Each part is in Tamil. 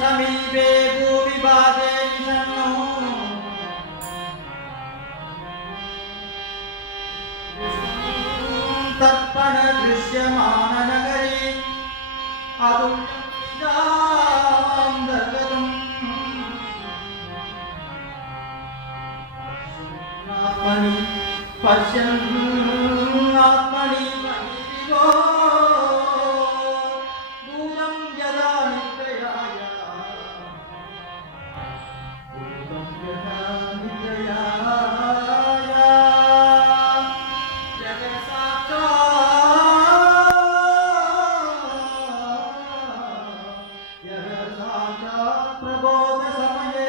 समीपे भूविभागे निषण्णो तर्पण दृश्यमान नगरी अतुल्यं आत्मनि पश्यन् आत्मनि पश्यन्नो दूरं यदा निद्रयाय दूरं यदा निद्रयाय यः साक्षात् प्रबोध समये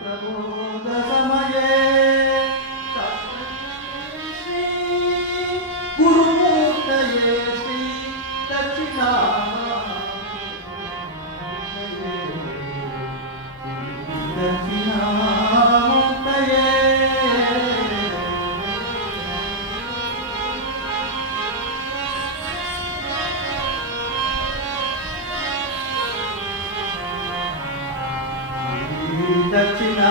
प्रबोध समये श्री गुरुमूर्तये श्री दक्षिणामूर्तये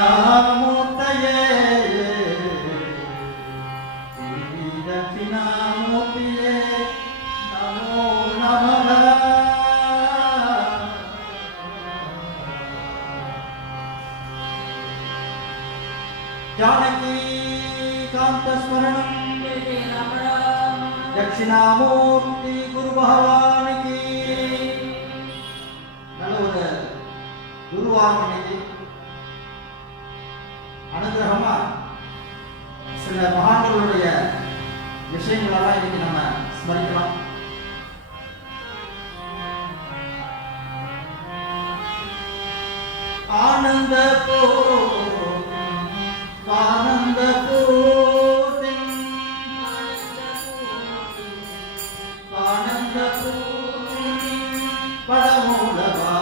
दक्षिणामूर्तये दक्षिणामूर्तये नमो नमः जानकी कांतस्मरणं दक्षिणामूर्ति गुरु भगवान की நல்ல குருவாமணிக்கு அனுகிரகமா சில மகான்களுடைய விஷயங்களெல்லாம் இன்னைக்கு நம்ம ஸ்மரிக்கலாம். ஆனந்த ஆனந்த ஆனந்த படமூலவா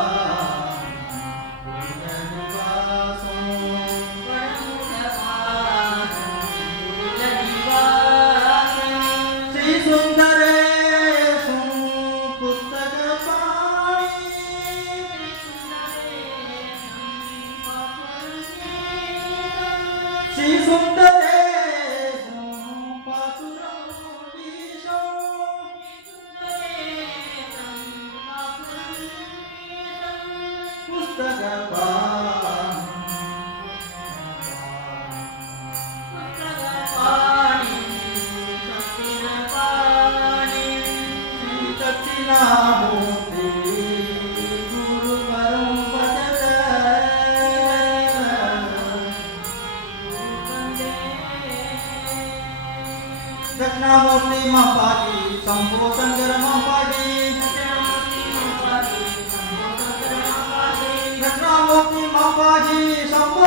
दक्षिणामूर्ति महापाजी शंभो शंकर महापाजी दक्षिणामूर्ति महापाजी शंभो शंकर महापाजी दक्षिणामूर्ति महापाजी शंभो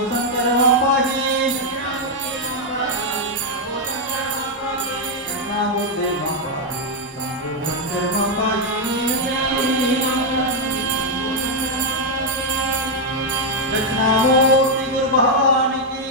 शंकर महापाजी दक्षिणामूर्ति महापाजी शंभो शंकर महापाजी दक्षिणामूर्ति गुरु भगवान की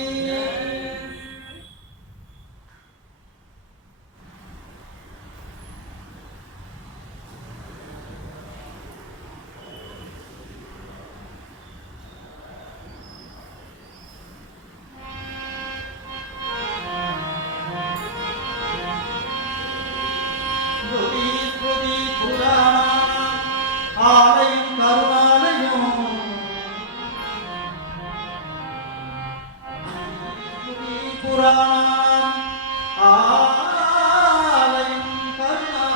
स्तुति स्तुति पुराण आलयं करुणालयं पुराण आलयं करुणा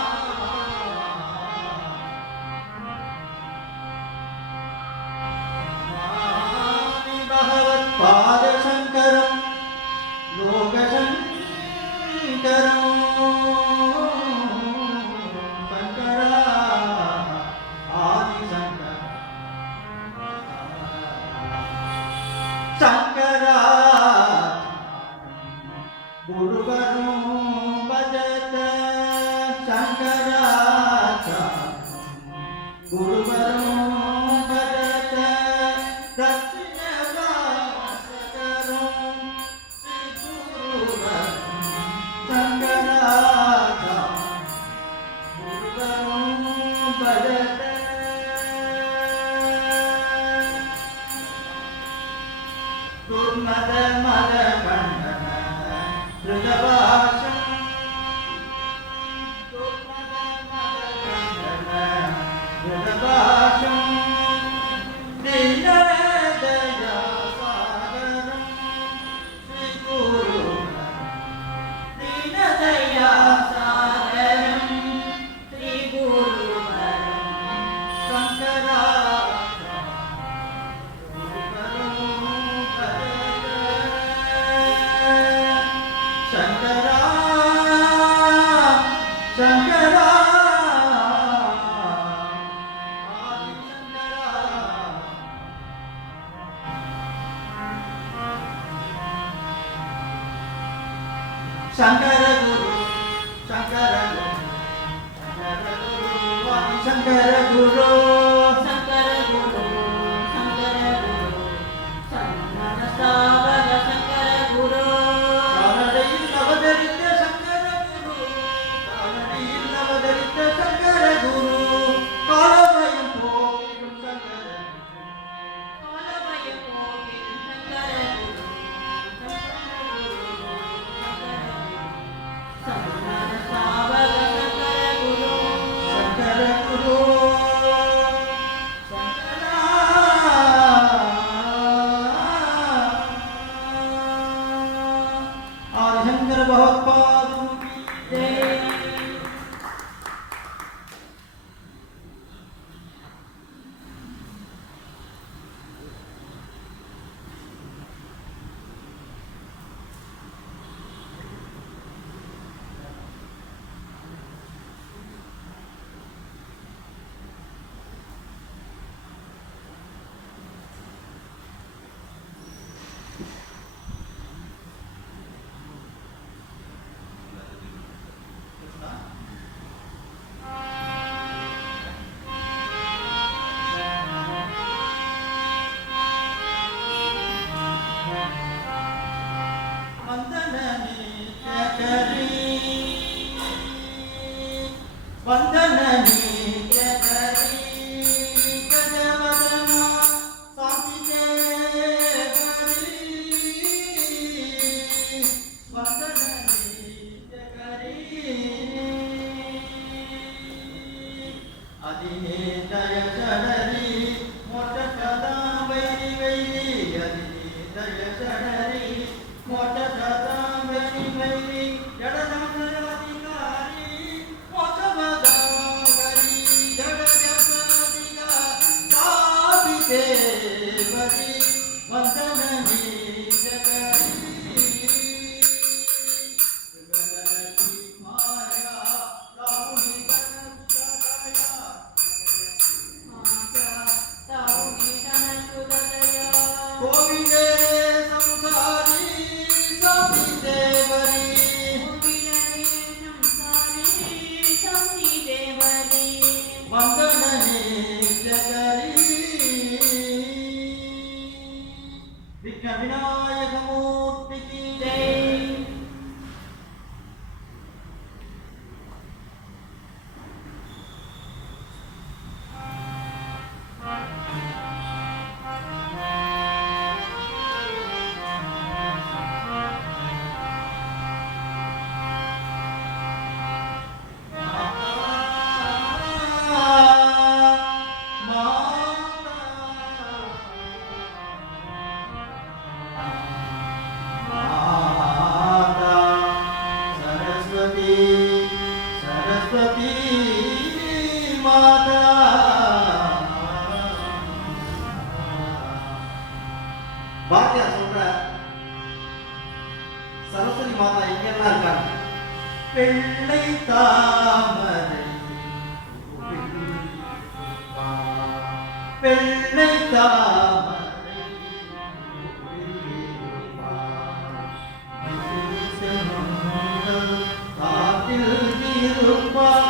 Rupa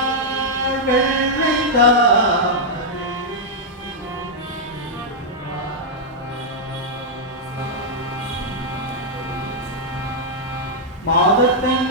மாதத்தின்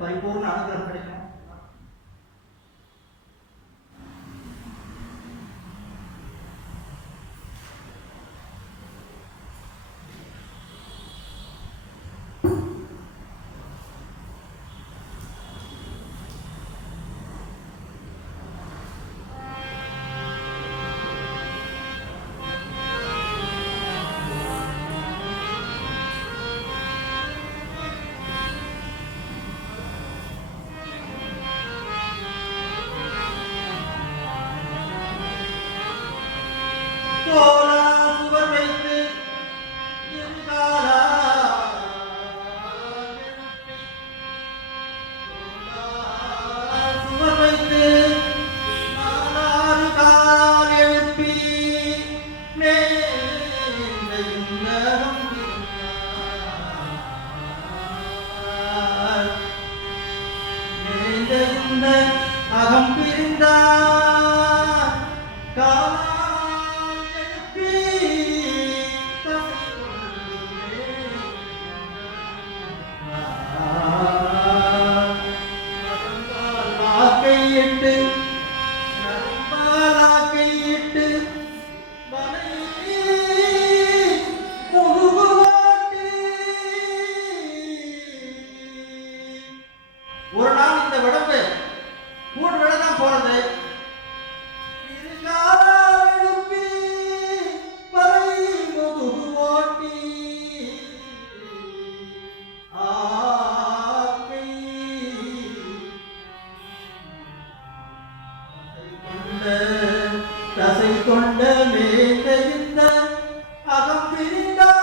பரிபூர்ண அனுகிரகம் கிடைக்கும். அகம் பிரிந்தார் கையிட்டு ஒரு நாள் இந்த உடம்பு 3 வேளை தான் போறது. தசை கொண்ட மேந்த அகம் பிரிந்தார்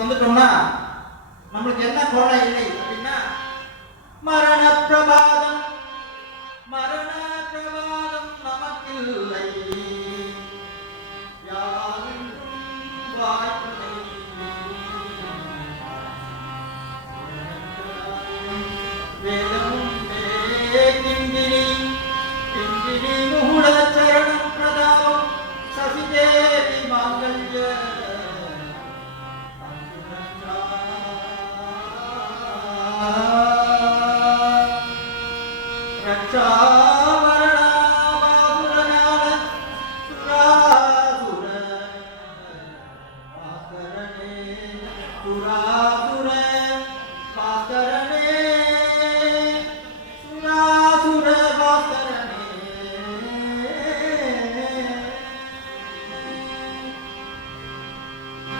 வந்துட்டோம்னா நம்மளுக்கு என்ன கொரோனா இல்லை அப்படின்னா மரண பிரபாதம் நமக்கில்லை வேதமும் கிங்கினி முகுடச்சரணம் பிரதாபம் சசிதேவி மாங்கல்ய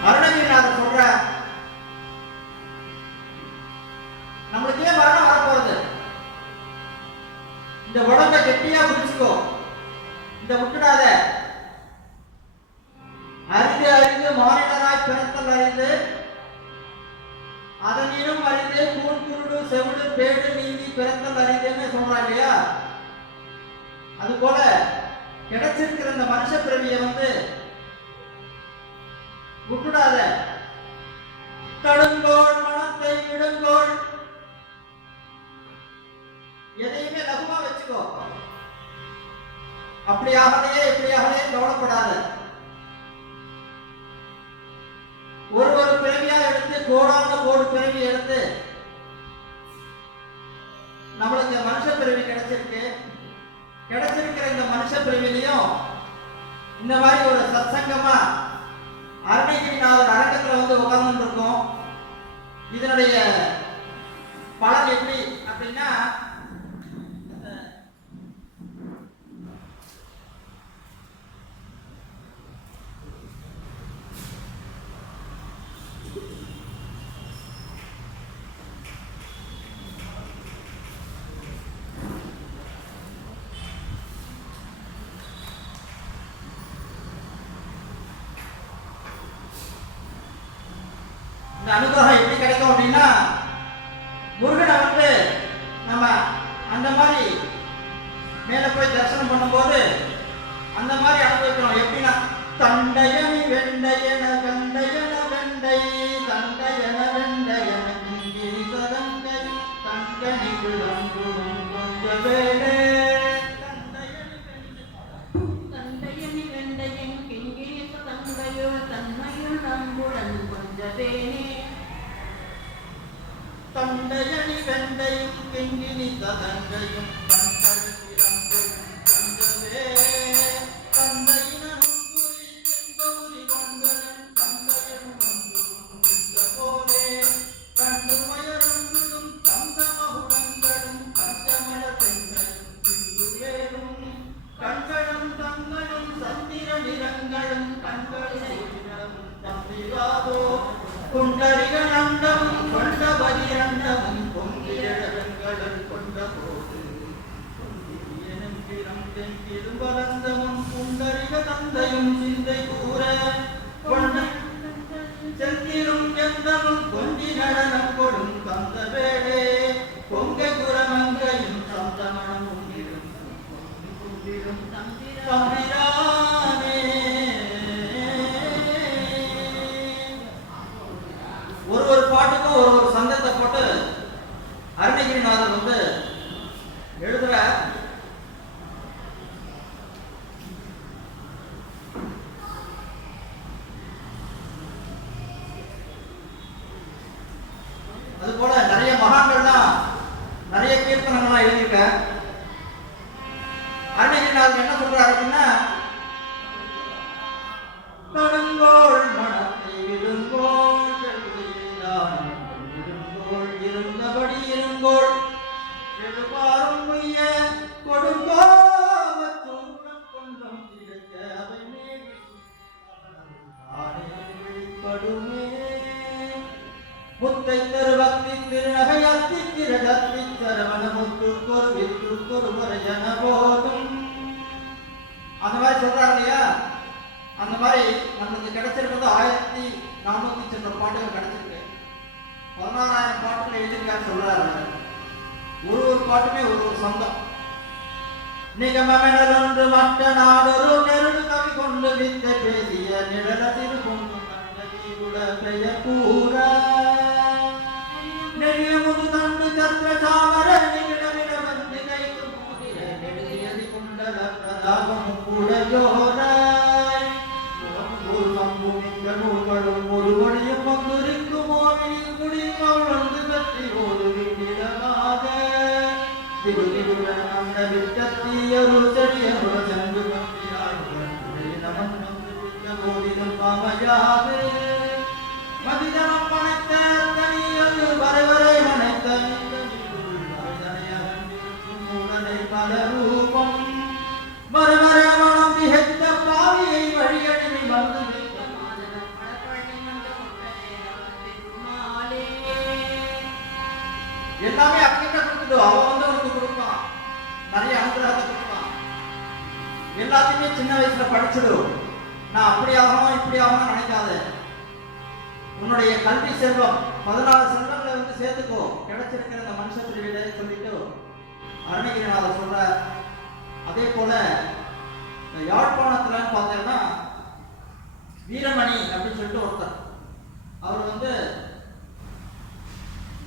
அருணகிரிநாதர் சொல்ற நம்மளுக்கு ஏன் மரணம் வரப்போறது? இந்த உடம்பை கெட்டியா பிடிச்சுக்கோ, இந்த விட்டுடாத. அரிது மாநிலராய் பிறத்தல் அரிது அறிந்தே கூன் குருடு செவிடு பேடு நீதி பிறத்தல் அறிந்தேன்னு சொல்றான் இல்லையா? அது போல கிடைச்சிருக்கிற இந்த மனுஷ பிறவியை விட்டுடாத. தடுங்கோள் மனத்தை விடுங்கோள், எதையுமே லகுவா வச்சுக்கோ. அப்படியாகலையே இப்படியாகலையே கவலைப்படாத. ஒரு பிறவியா எடுத்து கோடான கோடு பிறவி எடுத்து நம்மளுக்கு மனுஷ பிறவி கிடைச்சிருக்கு. கிடைச்சிருக்கிற இந்த மனுஷ பிறவிலையும் இந்த மாதிரி ஒரு சத்சங்கமா அருணகிரிநாதர் அரங்கத்துல உட்கார்ந்து இருக்கோம். இதனுடைய பலன் எப்படி அப்படின்னா, அனுகிரகம் எப்படி கிடைக்கும் அப்படின்னா, முருகனை நம்ம அந்த மாதிரி மேல போய் தரிசனம் பண்ணும்போது அந்த மாதிரி அனுபவிக்கிறோம். எப்படின்னா, தண்டையனி வெண்டையன கண்டையன வெண்டை தண்டையன வெண்டையன கிங்கிரி சதங்கை தங்கனி விளங்குடும் கொஞ்ச வேளே தண்டையனி வெண்டையன் கிங்கிரி சதங்கையோ தன்மையுள் நம்புடன் கொஞ்ச வேணே தண்டையனி வெண்டையும் கிங்கினி சதங்கையும் தங்கனிடம் கொஞ்சவே தந்தையினும் குறி செங்கோரி கொண்டதன் தந்தையனும் போலே கண்டுமயரும் தந்தமகுடங்களும் பஞ்சமல தெங்கையும் சிந்துவேரும் கண்களும் தங்களும் சந்திர நிறங்களும் கண்களும் தம்பிராதோ குண்டரிக நண்டமும் கொண்ட பதிரண்டமும் பொங்கிடங்கள் கொண்ட போது திரும்பலந்தமும் குண்டரிக தந்தையும் சிந்தை கூற செந்திரும் எந்தமும் கொண்டி நடனம் கொடும் கந்த வேடே பொங்க குரமங்கையும் சந்தமனமும் தம்பிரானே. ஒரு பாட்டுக்கும் ஒரு சந்தத்தை போட்டு அருணகிரிநாதர் எழுதுற. அது போல நிறைய மகான்கள்லாம் நிறைய கீர்த்தனங்கள்லாம் எழுதியிருக்க. அருணகிரிநாதர் என்ன சொல்றாரு அப்படின்னா, தடுங்கோள் மனத்தை விடுங்கோள் இருங்கோள் இருந்தபடி இருங்கோள் எழுபாரும் முய்ய கொடுங்கோம் கிடைக்க அவை வெளிப்படுமே முத்தை தருபக்தி திருநகையத்தி திரடத்தி சரவண முத்துக்கொரு வித்துக்கொரு முறையன போதும். அந்த மாதிரி சொல்றாரு இல்லையா? அந்த மாதிரி நம்மளுக்கு கிடைச்சிருக்கிறது 1400 சில பாட்டுகள் கிடைச்சிருக்கு. 16,000 பாட்டுகள் எழுதியிருக்காரு சொல்றாரு. ஒரு பாட்டுமே ஒரு சொந்தம். நிகமெனலொன்று மற்ற நாடொரு நெருடு கவி கொண்டு வித்த பேசிய நிழல திரு கொண்டு பெயர் கூற நெடிய முது தண்டு சத்திர சாமர நிகழவிட வந்து கைக்கு மூதிர நெடுதியதி குண்டல பிரதாபமும் கூடையோராய் ஒரு சம்பூமிக்க நூல்களும் ஒரு மொழியும் வந்திருக்கும் ஓவியில் குடியும் வந்து கட்டி ஒரு வீட்டிடமாக திருவிழா அந்த விட்டத்தியொரு செடியொரு சென்று நமன் வந்து விட்ட போதிலும் பாமையாவே மதிதனம் பனைத்த தனியது வரைவரை மனைத்த மூடனை பல ரூபம் வரவர மனம் திகைத்த பாவியை வழியடி வந்து எல்லாமே அப்படின்ட்டு கொடுத்துட்டு அவன் உனக்கு கொடுப்பான். நிறைய அனுகிரகத்தை கொடுப்பான். எல்லாத்தையுமே சின்ன வயசுல படிச்சுடும். நான் அப்படி ஆகணும் இப்படி ஆகணும்னு நினைக்காத. உன்னுடைய கல்வி செல்வம் 16 செல்வங்களை வந்து சேர்த்துக்கோ, கிடைச்சிருக்கிற இந்த மனுஷ பிரிவிட சொல்லிட்டு அருணகிரிநாதர் சொல்ற. அதே போல யாழ்ப்பாணத்துல பார்த்தீங்கன்னா வீரமணி அப்படின்னு சொல்லிட்டு ஒருத்தர், அவர் வந்து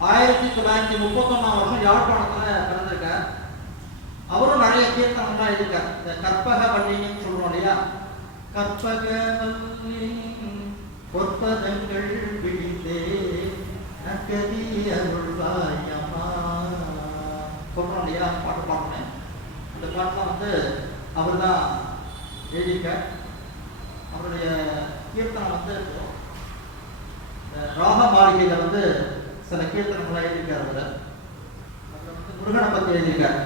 1931ஆம் வருஷம் யாழ்ப்பாணத்துல பிறந்திருக்கார். அவரும் நிறைய கீர்த்தனங்கள்லாம் எழுதியிருக்கார். இந்த கற்பக வல்லின்னு சொல்றோம் இல்லையா, கற்பக பொற்பதங்கள் பிடித்தே நற்கதி அருள்வாயம்மா சொல்றோம் இல்லையா, பாட்டு பாடுனேன். இந்த பாட்டுலாம் வந்து அவர் தான் எழுதியிருக்கார். அவருடைய கீர்த்தனம் வந்து இந்த ராக மாளிகையில வந்து சில கீர்த்தனங்கள்லாம் எழுதியிருக்கார். அவர் வந்து முருகனை பற்றி எழுதியிருக்கார்.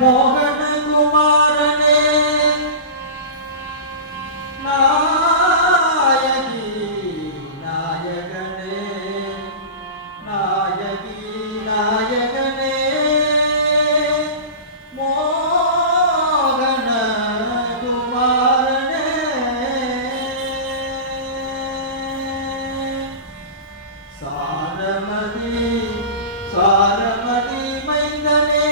மோகன குமாரனே நாயகி நாயகனே நாயகி நாயகனே மோகன குமாரனே சாரமதி சாரமதி மைந்தனே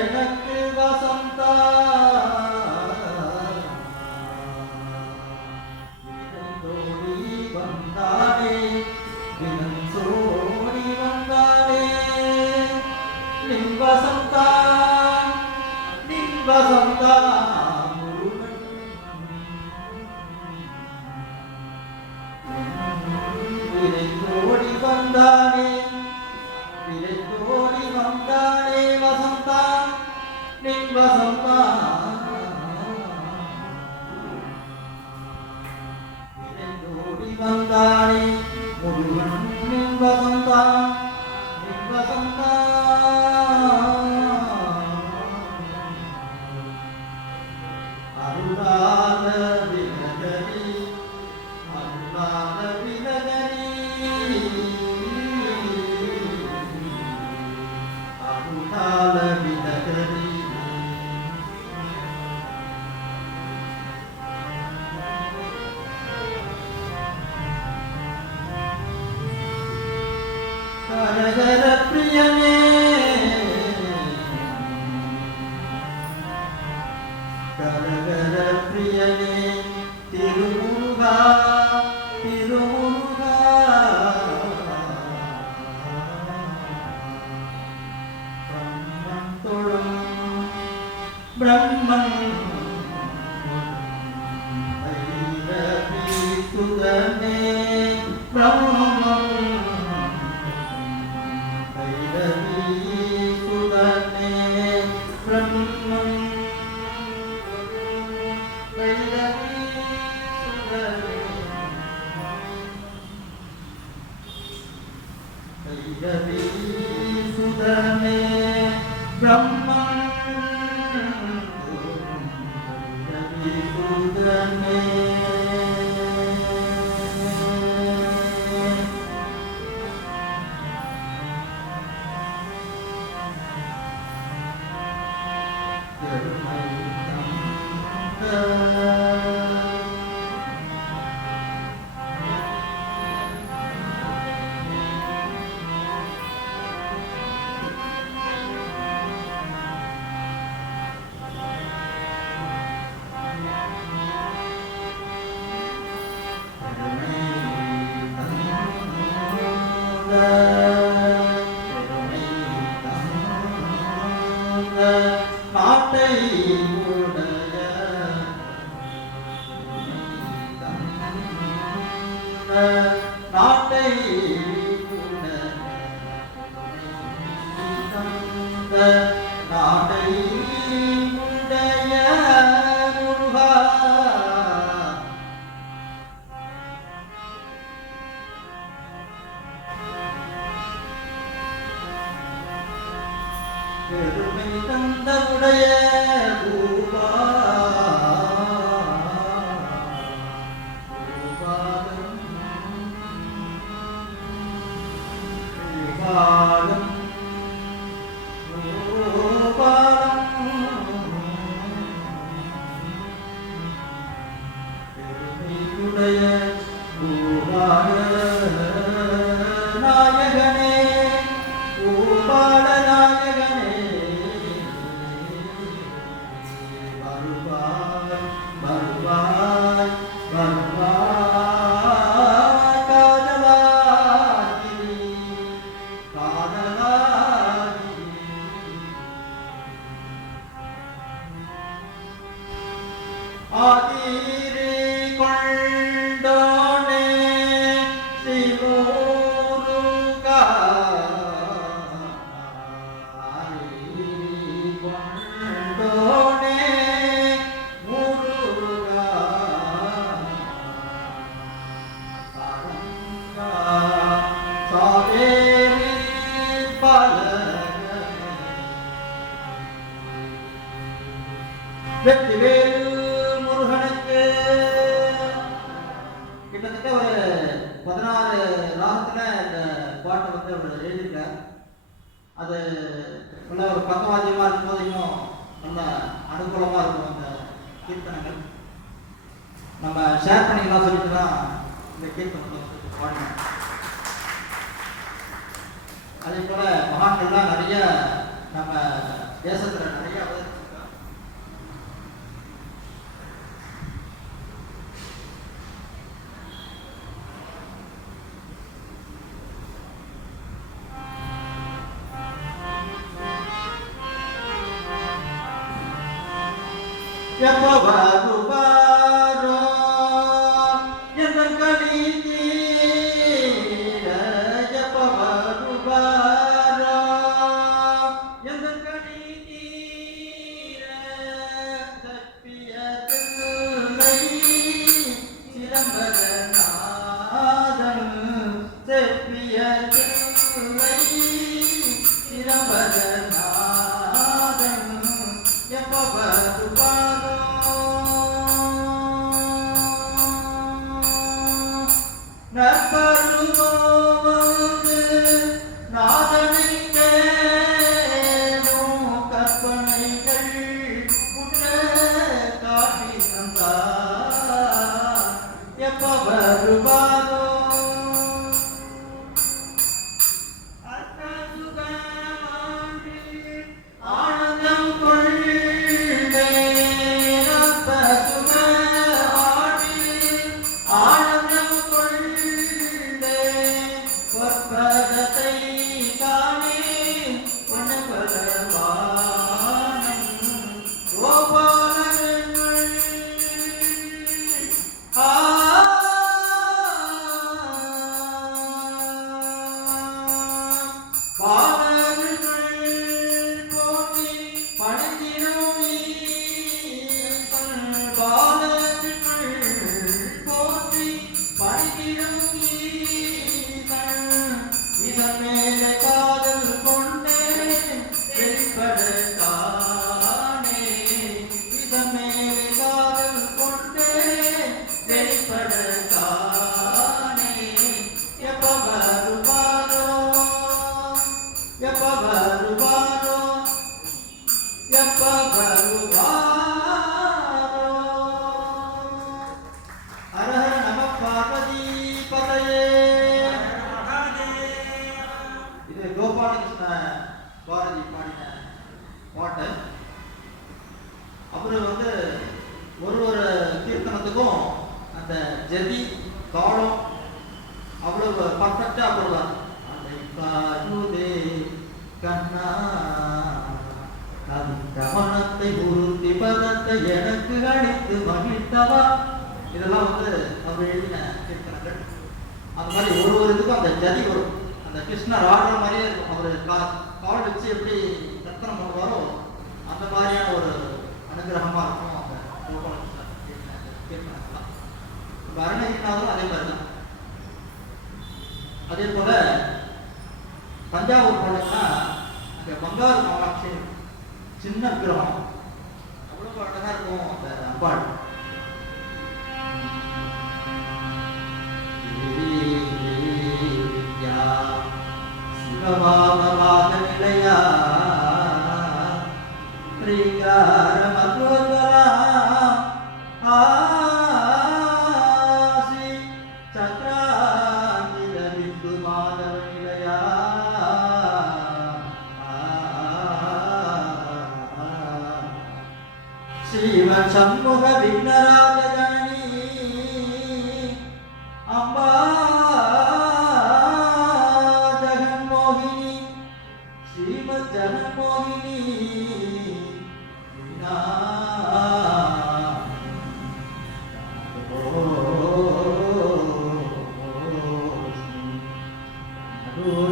எனக்கு வசந்தா வினந்தோடி வந்தானே வினந்தோடி வந்தானே நின் வசந்தா விரைந்தோடி வந்தானே விரைந்தோடி வந்தானே வசந்தா நின் வசந்தா விரைந்தோடி வந்தானே முருகன் நின் வசந்தா நின் வசந்தா அருளால வினகரி அருளால வினகரி அருளால வினகரி கரகர பிரியனே கரகர பிரியனே திருமுருகா திருமுருகா பிரம்மன் தொழும் பிரம்மன் வைரவி சுதனே பிரம்மன் வைரவி சுதனே பிரம்மன் பெருமை தந்தவுடைய பூபா பூபாலம் பூபாலம் பெருமையுடைய பூபால நாயகனே பூபால நாயகனே வருவாய் வருவாய் காதலாகி காதலாகி ஆதிரே கொண்டோனே சிவமுருகா கொண்டோனே முருகா சரங்கா சாவேரி பலகனே வெற்றிவேல் முருகனுக்கு. கிட்டத்தட்ட ஒரு 16 ராகத்துல இந்த பாட்டை வந்து அவர் எழுதியிருக்கார். அது உள்ள ஒரு பக்கவாத்தியமா இருக்கும்போது இன்னும் நல்ல அனுகூலமா இருக்கும் அந்த கீர்த்தனங்கள். நம்ம ஷேர் பண்ணிக்கலாம் சொல்லிட்டு தான் இந்த கீர்த்தனத்தை பாடினோம். அதே போல மகான்கள்லாம் நிறைய நம்ம தேசத்துல நிறைய அவதரிச்சிருக்காங்க. எப்பவாருபாரோ எந்தன் கடி தீர எப்பவாருபாரோ எந்தன் கடி தீர தப்பிய தில்லை சிதம்பரநாதன் செப்பிய தில்லை சிதம்பரநாதன் எப்பவாருபாரோ அந்த ஜதி தாளம் அவ்வளவு பர்ஃபெக்டா போடுவார். அதை காயுதே கண்ணா கவனத்தை உறுதி பதத்தை எனக்கு அளித்து மகிழ்த்தவா, இதெல்லாம் வந்து அவர் எழுதின கீர்த்தனங்கள். அந்த மாதிரி ஒரு இதுக்கும் அந்த ஜதி வரும், அந்த கிருஷ்ணர் ஆடுற மாதிரியே இருக்கும். அவர் கால் வச்சு எப்படி கர்த்தனம் பண்ணுவாரோ அந்த மாதிரியான ஒரு அனுகிரகமா இருக்கும் அந்த கோபாலகிருஷ்ணர் கீர்த்தனங்கள்லாம். இப்போ அருணகிரிநாதரும் அதே மாதிரி தான். அதே போல தஞ்சாவூர் போனோம்னா அங்கே பங்காரு காமாட்சி சின்ன விக்கிரகம், அவ்வளவு அழகா இருக்கும் அந்த அம்பாள். சிவபாவமாக நிலையா ஸ்ரீகார மத்வரா ஆசி சக்ராங்கித பிந்து மாதவ நிலையா ஸ்ரீவ சண்முக விக்னராஜ ஜனனி அம்பா ஜெகன்மோகினி ஸ்ரீமத் ஜெகன்மோகினி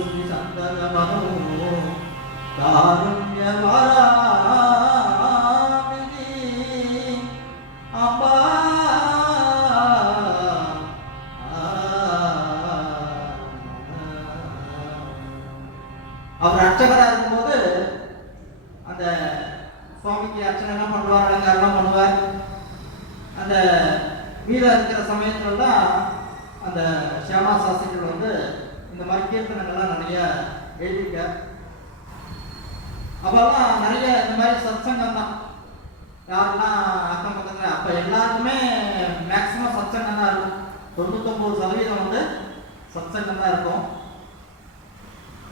ஸ்ரீ சந்தன மனோ காருண்யவரா அவர் அர்ச்சகராக இருக்கும்போது அந்த சுவாமிக்கு அர்ச்சனைலாம் பண்ணுவார், அலங்காரம்லாம் பண்ணுவார். அந்த மீதம் இருக்கிற சமயத்துலலாம் அந்த சியாமா சாஸ்திரிகள் வந்து இந்த மாதிரி கீர்த்தனங்கள்லாம் நிறைய எழுதியிருக்கார். அப்பெல்லாம் நிறைய இந்த மாதிரி சத்சங்கம் தான். யாரெல்லாம் அக்கம் பக்கத்தில் அப்போ எல்லாருக்குமே மேக்சிமம் சத்சங்கம் தான் இருக்கும். 99% வந்து சத்சங்கம் தான் இருக்கும்.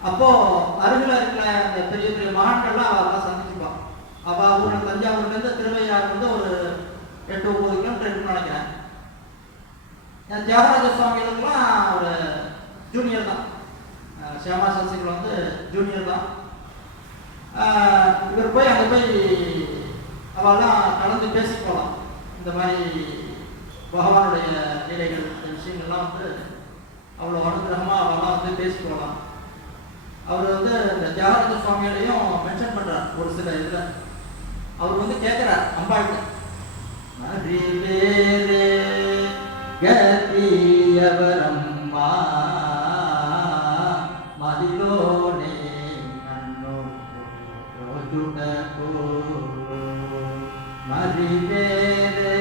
அப்போ அருகில் இருக்கிற அந்த பெரிய பெரிய மகான்கள்லாம் அவெல்லாம் சந்திச்சுப்பான். அவள் ஊரில் தஞ்சாவூர்லேருந்து திருவையாறு வந்து ஒரு 8-9 கிலோமீட்டர் இருக்குன்னு நினைக்கிறேன். என் தியாகராஜ சுவாமிகளுக்கெல்லாம் ஒரு ஜூனியர் தான், சியாமா சாஸ்திரிகள் வந்து ஜூனியர் தான். இவர் போய் அங்கே போய் அவெல்லாம் கலந்து பேசி போகலாம். இந்த மாதிரி பகவானுடைய நிலைகள் இந்த விஷயங்கள்லாம் வந்து அவ்வளோ அனுகிரகமாக அவெல்லாம் வந்து பேசி போகலாம். அவர் வந்து இந்த தியாகராஜ சுவாமிகளையும் மென்ஷன் பண்ணுறார் ஒரு சில இதில். அவர் வந்து கேட்குறார் அம்பாள்கிட்ட, கதியவரம்மா மதிலோனே நன்னோ ரோஜுடகோ மரிவேரே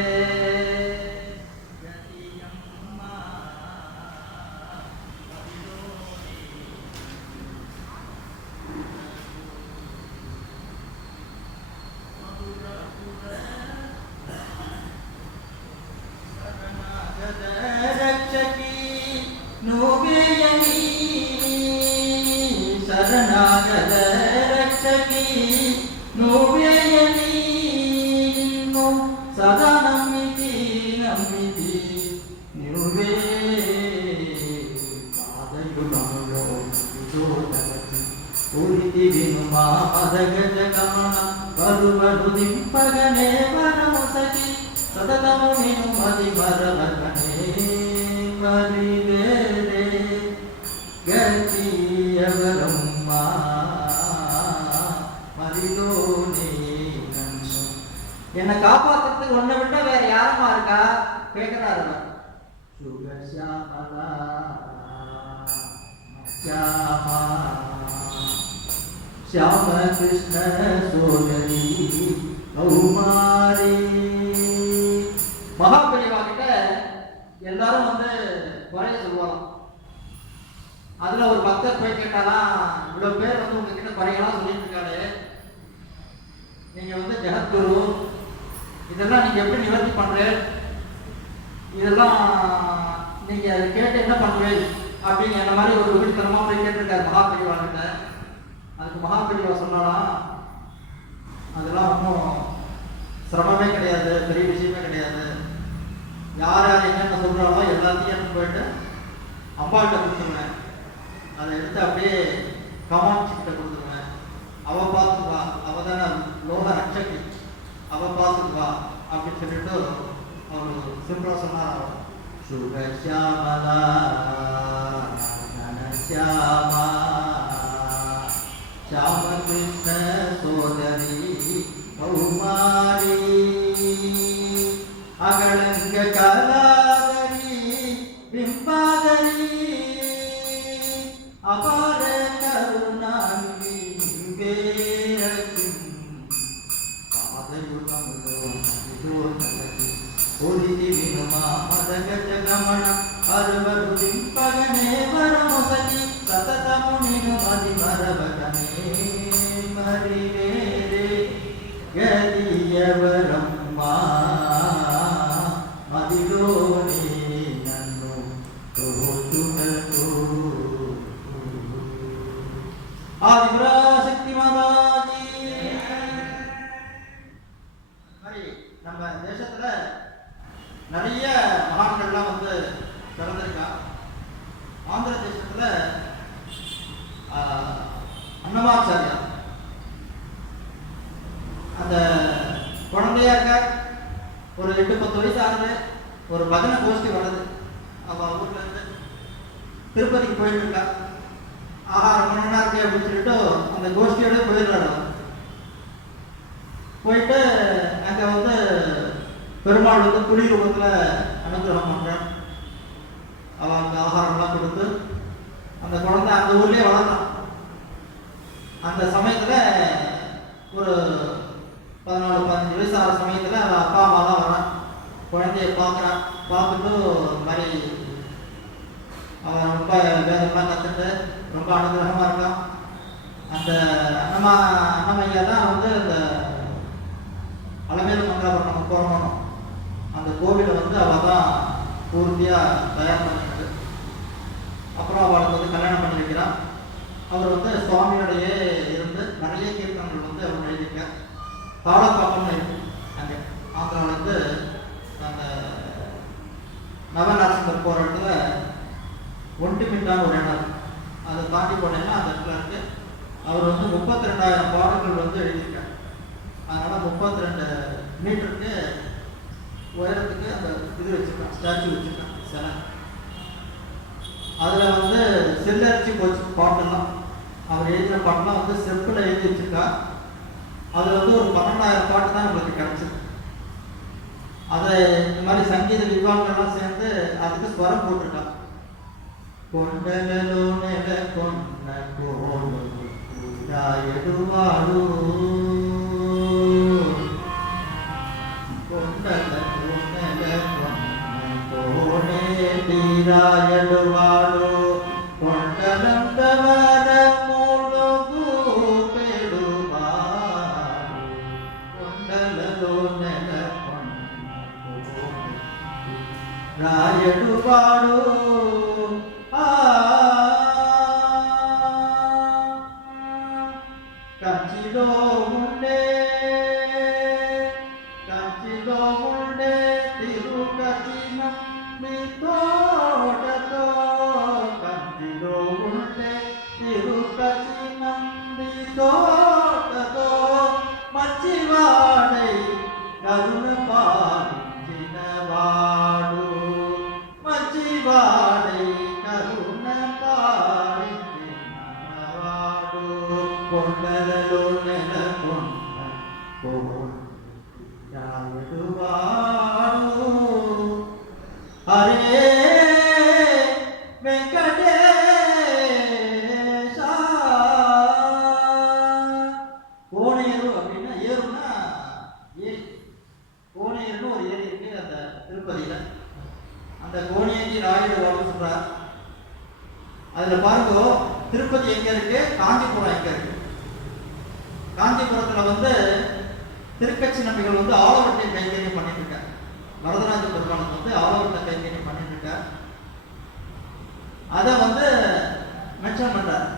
ಶರಣಾಗದ ರಕ್ಷಕಿ ನೋವೇಯನಿ ಸದಾ ನಮ್ಮಿತಿ ನಮ್ಮಿತಿ ನೀವೇ ಕಾದಯುಗಮೋ ವಿಜೋದಗತಿ ಉರಿತಿ ವಿನುಮಾ ಪದಗಜ ಗಮನ ಬರುವರು ದಿಂಪಗನೆ ವರಮೊಸಗಿ ಸದತಮು ನೀನು ಮದಿ ಬರವಗನೆ ಮರಿವೇರೆ கதியவரம்மா மரிலோனே நன்னோ. என்னை காப்பாற்றுறதுக்கு ஒன்றை விட்டா வேற யாரம்மா இருக்கா கேட்கிறார் அவர். சுகசியாமலா சியாமா श्याम कृष्ण सोदरी கௌமாரி. மகாபெரிவா கிட்ட எல்லாரும் வந்து குறைய சொல்லுவாங்க. அதுல ஒரு பக்தர் போய் கேட்டாலாம், இவ்வளவு பேர் வந்து உங்ககிட்ட குறையெல்லாம் சொல்லிட்டு இருக்காரு, நீங்க வந்து ஜெகத்குரு, இதெல்லாம் நீங்க எப்படி நிவர்த்தி பண்றேன், இதெல்லாம் நீங்க அதை கேட்டு என்ன பண்றேன் அப்படின்னு அந்த மாதிரி ஒரு விழித்தனமா போய் கேட்டிருக்காரு மகாபெரிவா கிட்ட. அதுக்கு மகாபெரிவா சொல்லலாம், அதெல்லாம் ஒன்றும் சிரமமே கிடையாது, பெரிய விஷயமே கிடையாது. யார் யார் என்னென்ன அப்படின்னு சொல்லிட்டு அவர் சிம்பிளா சொன்னார். சுகஷாமலா கனஷாமா ஷாம கிருஷ்ண சோதரி கௌமாரி அகலங்க கலாதரி பிம்பாதரி அபார கருணாநிதி வேரக்கும் பாதயுகமுதோ இதோ தலகி ஒளிதி வினுமா மதகஜ கமன அருவரு திம்பகனே வரமுதகி சததமுனினு மதி மரவகனே மரிவேரே கதியவரம்மா மதிலோனே நன்னு தோற்றுனதோ. ஆதிபராசக்தி மாதாஜி. நம்ம தேசத்துல நிறைய மகான்கள்லாம் வந்து பிறந்திருக்கா. ஆந்திர தேசத்துல அன்னமாச்சாரியா அந்த குழந்தையா இருக்க ஒரு 8-10 வயசு ஆகுது. ஒரு பஜனை கோஷ்டி வருது. அவ ஊர்ல இருந்து திருப்பதிக்கு போயிட்டு இருக்கா. ஆஹா ரொம்ப நல்லா இருக்கு அப்படின்னு சொல்லிட்டு அந்த கோஷ்டியோட போயிடுறாரு. போயிட்டு அங்க வந்து பெருமாள் வந்து புலி ரூபத்துல அனுகிரகம் பண்றான். அவங்க ஆகாரம்லாம் கொடுத்து அந்த குழந்தை அந்த ஊர்லயே வளர்றான். அந்த சமயத்துல ஒரு 14-15 வயசு ஆகிற சமயத்துல அவன் அப்பா அம்மா தான் வரான். குழந்தைய பார்க்குறான். பார்த்துட்டு மாதிரி அவன் ரொம்ப வேதம்லாம் கற்றுட்டு ரொம்ப அனுகிரகமாக இருக்கான். அந்த அன்னமையா தான் வந்து அந்த அலமேலு மங்களாபுரம் போகிறோம் அந்த கோவிலை வந்து அவள் தான் பூர்த்தியாக தயார் பண்ணிக்கிறது. அப்புறம் அவளுக்கு வந்து கல்யாணம் பண்ணி வைக்கிறான். அவர் வந்து சுவாமியோடையே இருந்து நிறைய கீர்த்தனங்கள் வந்து அவர் எழுதியிருக்கார். தாளப்பாக்கம்னு இருக்கு அங்கே ஆந்திராவிலேருந்து அந்த நவநரசிங்கர் போகிற இடத்துல ஒண்டிமிட்டான்னு ஒரு இடம். அதை தாண்டி போனீங்கன்னா அந்த இடத்துல இருக்கு. அவர் வந்து 32,000 பாடல்கள் வந்து எழுதியிருக்கார். அதனால 32 மீட்டருக்கு உயரத்துக்கு அந்த இது வச்சுருக்கான், ஸ்டாச்சு வச்சுருக்கான், சிலை. அதில் வந்து செல்லரிச்சு போச்சு பாட்டெல்லாம். அவர் எழுதின பாட்டெல்லாம் வந்து செப்பில் எழுதி வச்சுருக்கா. அதில் வந்து ஒரு 12,000 பாட்டு தான் நம்மளுக்கு கிடச்சிது. அதை இந்த மாதிரி சங்கீத வித்வான்கள்லாம் சேர்ந்து அதுக்கு ஸ்வரம் போட்டிருக்கா. கொண்டலோ நெல கொன்ன கோடு எடுவாடு கொண்டலோ நெல கொன்ன கோடே தீராயடுவாடு கொண்டலந்தவர மூலகு பெடுவாடு கொண்டலோ நெல கொன்ன கோடு ராயடுவாடு కంచిలో ఉండే తిరుపతి నంది తోటతో కంచిలో ఉండే తిరుపతి నంది తోటతో మచ్చివాడై కరుణ పాలించిన వాడు మచ్చివాడై కరుణ పాలించిన వాడు కొండలలో నెలకొన్న కోడువాడు హరే వెంకటేశ. கோணையரு அப்படின்னா ஏறுனா ஏரி. கோணையர்னு ஒரு ஏரி இருக்கு அந்த திருப்பதியில. அந்த கோணையேரி ராயுடு வாழ்வு சொல்றார். அதுல பாருங்க திருப்பதி எங்க இருக்கு, காஞ்சிபுரம் எங்க இருக்கு. காஞ்சிபுரத்துல வந்து திருக்கட்சி நம்பிகள் வந்து ஆலவட்டை கைங்கரியம் பண்ணிட்டு இருக்காங்க. வரதராஜ பெருமாளுக்கு வந்து ஆலவட்ட கைங்கரியம் பண்ணிட்டு இருக்கார். அதை வந்து மென்ஷன் பண்றார்.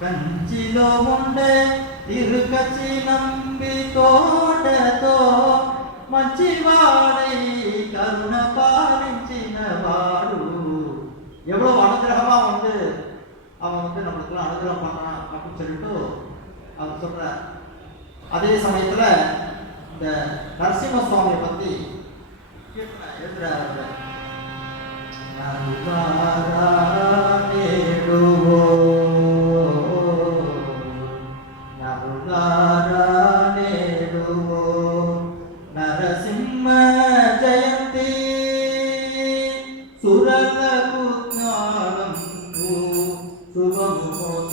కంచిలో ఉండే తిరుకచి నంబి తోటతో మంచివాడై కరుణ పాలించిన వాడు. எவ்வளவு அனுகிரகமா வந்து அவன் வந்து நம்மளுக்குலாம் அனுகிரகம் பண்றான் அப்படின்னு சொல்லிட்டு அவர் சொல்றார். அதே சமயத்துல இந்த நரசிம்ம சுவாமியை பற்றி எழுதுறாரு. நரசிம்ம ஜெயந்தி சுரல புத்ஞானம் சுபமோச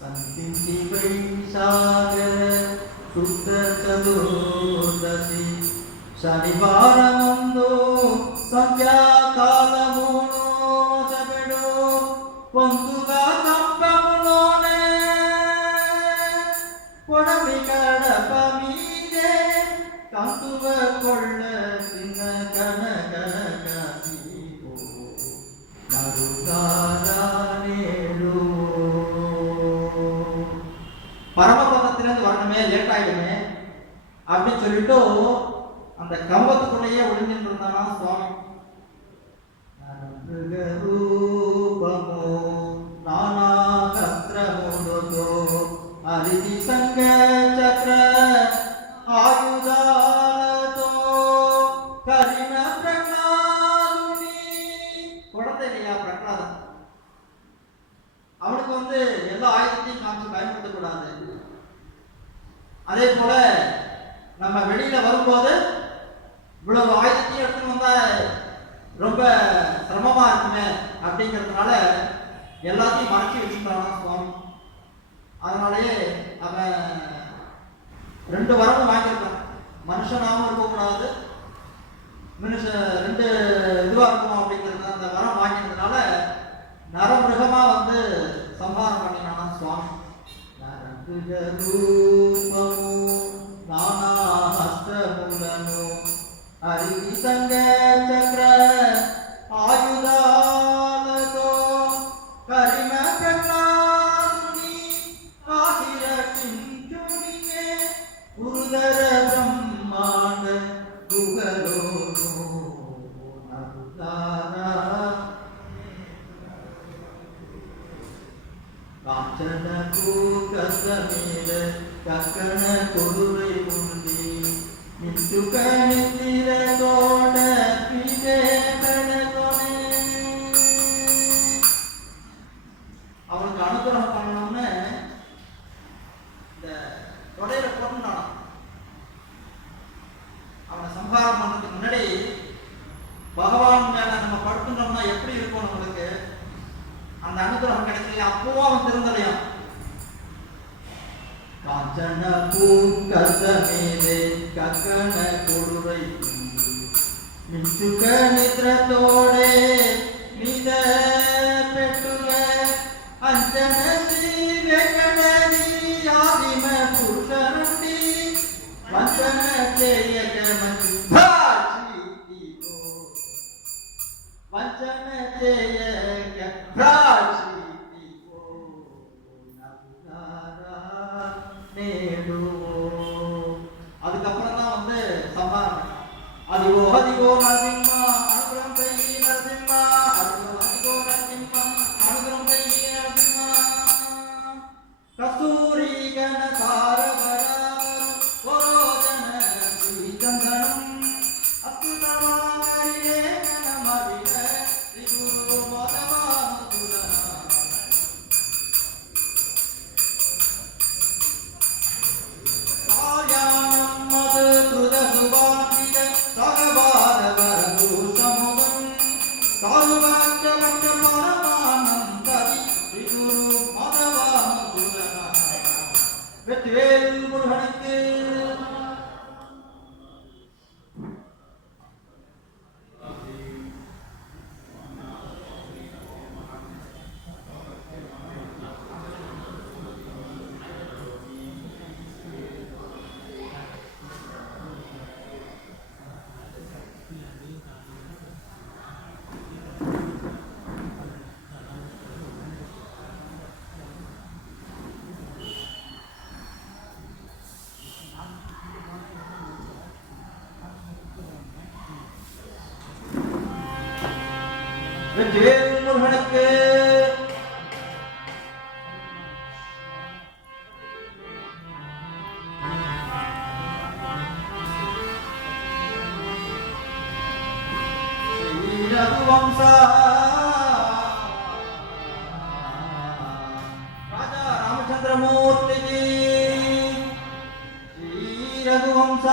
संति वैशाख शुद्ध चतुर्दशी शनिवार मंदो संख्या कालमुनो सबेडो पंतुगा कंपमुलोने पडमी कडप मीदे कंतुव कोल्ल सिंह कनक कासीओ नरुगारानेडो பரமபதத்திலிருந்து வரணுமே, லேட் ஆயிடுமே அப்படின்னு சொல்லிட்டு அந்த கம்பத்துக்குள்ளேயே ஒளிஞ்சிட்டு இருந்தானா சுவாமி. ரூபமோ நானாகஸ்திரமோதோ அரிதி சங்க சக்கர ஆயுதாலதோ கரிம பிரகலாதுனி. குழந்தை இல்லையா பிரகலாதன், அவனுக்கு எல்லா ஆயுதத்தையும் காமிச்சு பயன்படுத்த கூடாது. அதே போல நம்ம வெளியில வரும்போது இவ்வளவு ஆயுதத்தையும் எடுத்துன்னு வந்தா ரொம்ப சிரமமா இருக்குமே அப்படிங்கிறதுனால எல்லாத்தையும் மறைச்சி வச்சுக்கிறானா சுவாமி. அதனாலேயே அவன் 2 வரமும் வாங்கியிருக்கான். மனுஷனாகவும் இருக்கக்கூடாது, ரெண்டு இதுவா இருக்கணும் அப்படிங்கிறது அந்த வரம் வாங்கினதுனால நரமிருகமா சம்ஹாரம் பண்ணினானா சுவாமி. ரூபமோ நானாஹஸ்தமுலனோ அரிதி சங்க சக்கர ஆயுதாலதோ கரிம பிரகலாதுனி காசிர கிஞ்சுனியே உருதர பிரம்மாண்ட குகலோ நருதாரா காஞ்சன கூகசமீர கக்கண கொருவை உண்டி நித்துக நித்திர தோட பிதே கடகொனே. அவனுக்கு அனுகிரகம் பண்ணணும்னு இந்த தொடையில போட்டுனான். அவனை சம்ஹாரம் பண்றதுக்கு முன்னாடி பகவான் மேல நம்ம படுத்துட்டோம்னா எப்படி இருக்கும் நம்மளுக்கு அந்த அனுகிரகம் கிடைக்கலையா, அப்பவும் அவன் திருந்தலையாம். காஞ்சன பூங்கசமீரே கக்கண கொருவை நிச்சுக நித்ரத்தோடே நித பெட்டுக அஞ்சன ஸ்ரீ வெங்கடனி ஆதிம புருஷனுண்டி வஞ்சன செய்யக மஞ்சு வஞ்சன செய்யக அதுக்கப்புறம் தான் சம்ஹாரம். அதிகோ அதிகோ நரசிம்மா அனுகிரகம் செய்யி நரசிம்மா, அதிகோ அதிகோ நரசிம்மா அனுகிரகம் செய்யி நரசிம்மா. கஸ்தூரி கன சாரவரம் வரோஜன ஸ்ரீகந்தனம் அத்துதவாகரியே கனமவிர திகுரு மதவானுகுலா. வெற்றிவேல் முருகனுக்கு. வெற்றிவேல் முருகனுக்கு. చంద్రమూర్తికి శ్రీ రఘువంశ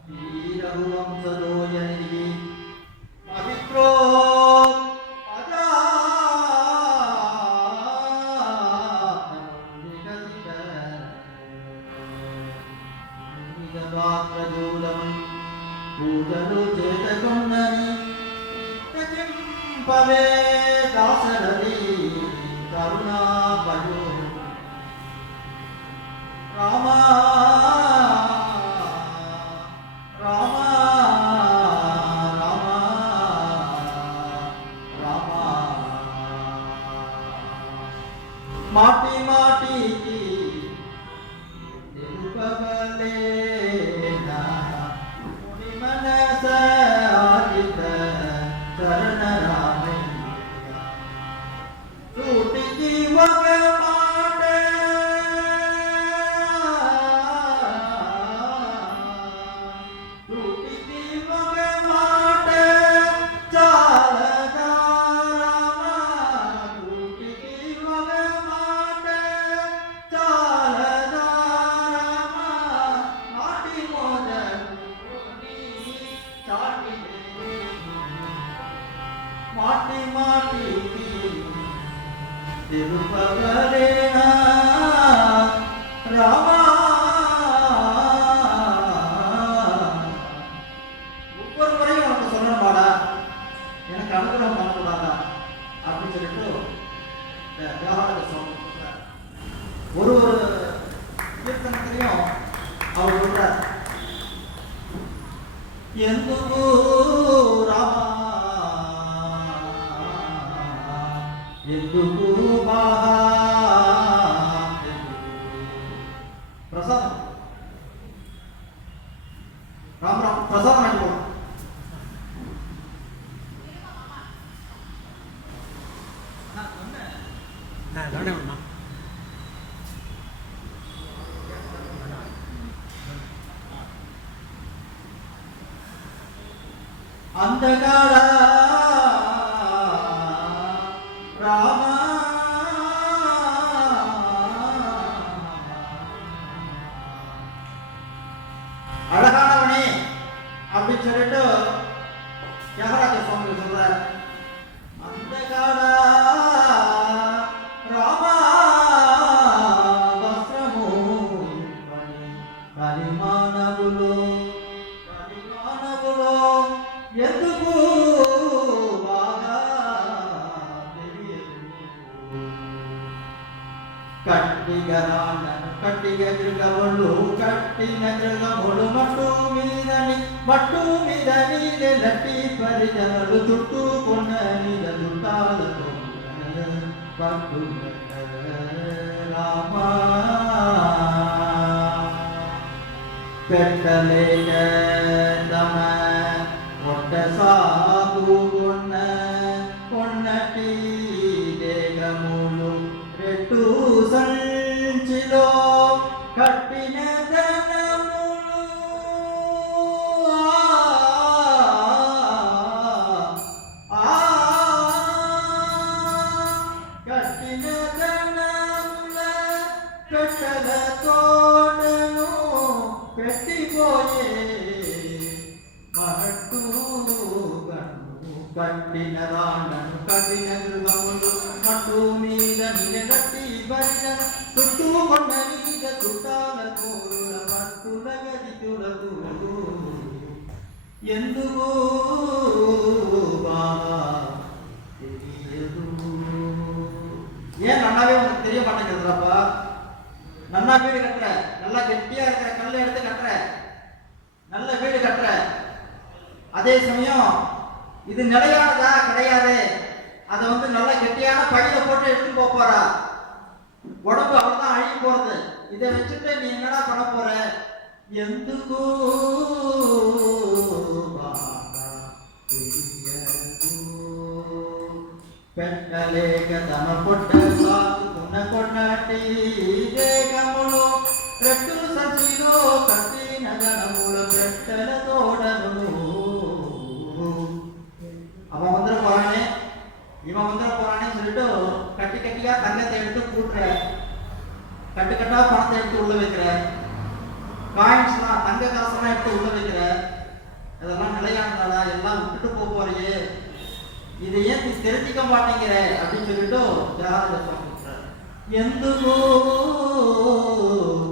శ్రీ రఘువంశలోయనికి పవిత్రో పూజలు చేతకొన్నని పవే దాసరది కరుణాపయో రామ రామ రామ రామ మాటి మాటికి తెలుపగలేనా ముని మనస ఆదిత చరణ రామయ్య సూటికి ఒక మాట సూటికి ఒక మాట చాలదా రామ సూటికి ఒక మాట చాలదా రామ మాటి మొదలుని చాటి మాటి మాటికి திருப்பவரேனா ராமா ஒவ்வொரு முறையும் உனக்கு சொல்லணுமாடா எனக்கு அனுகிரகம் பண்ணக்கூடாதா அப்படின்னு சொல்லிட்டு விவகாரத்தை சொல்றார். ஒரு கீர்த்தனத்திலையும் அவர் சொல்றார் ఎందుకు రామా ఎందుకు ప్రసాదం రామ్ రామ్ ప్రసాదం అంటుకో అంధకార రామ அழகானவனே அப்படின்னு சொல்லிட்டு தியாகராஜ சுவாமி சொல்றார். అంధకార రామ వస్త్రము కలిమానవులో ఎందుకు బాగా తెలియదు కట్టిగరాళ్ళను కట్టిగ గృగములు కట్టిన గృగములు మట్టు మీద నీళ్ళ లట్టి పరిజనులు చుట్టుకున్న నీళ్ళ చుట్టాలతో పట్టు రామా పెట్టలేక తమ పొట్ట సాగుకున్న కొన్నటి దేగములు రెట్టు సంచిలో కట్టిన ధనములు కట్టిన ధనముల కట్టల తోటను పెట్టిపోయే మహట్టు కట్టిన రాళ్ళను కట్టిన గృహములు మట్టు మీద నిలగట్టి భరిజన చుట్టూ కొండ మీద చుట్టాల కోరుల మట్టుల గదితులకు ఎందుకు బాబా తెలియదు. ஏன் நல்லாவே உனக்கு தெரிய மாட்டேங்கிறதுப்பா? நல்லா வீடு கட்டுற, நல்லா கெட்டியா இருக்கிற கல்லை எடுத்து கட்டுற, நல்ல வீடு கட்டுற, அதே சமயம் இது நிலையானதா கிடையாது, அதை நல்லா கெட்டியான பையில போட்டு எடுத்து போறா, உடம்பு அவ்வளவுதான் அழுகி போறது, இதை வச்சுட்டு நீ என்னடா பண்ண போற? ఎందుకు పెట్టలేక తమ పొట్ట సాగుకున్న కొన్నటి దేగములు రెట్టు సంచిలో కట్టిన ధనముల పెట్టెల తోడను. அவன் வந்துட போறானே, இவன் இவன் வந்துட போறானே சொல்லிட்டு கட்டி கட்டியா தங்கத்தை எடுத்து கூட்டுற, கட்டு கட்டா பணத்தை எடுத்து உள்ள வைக்கிற, காயின்ஸ்லாம் தங்க காசெல்லாம் எடுத்து உள்ள வைக்கிற, இதெல்லாம் நிலையானதாடா, எல்லாம் விட்டுட்டு போறியே, இதை ஏன் நீ தெரிஞ்சிக்க மாட்டேங்கிற அப்படின்னு சொல்லிட்டு தியாகராஜ சுவாமி சொல்றார். ఎందుకో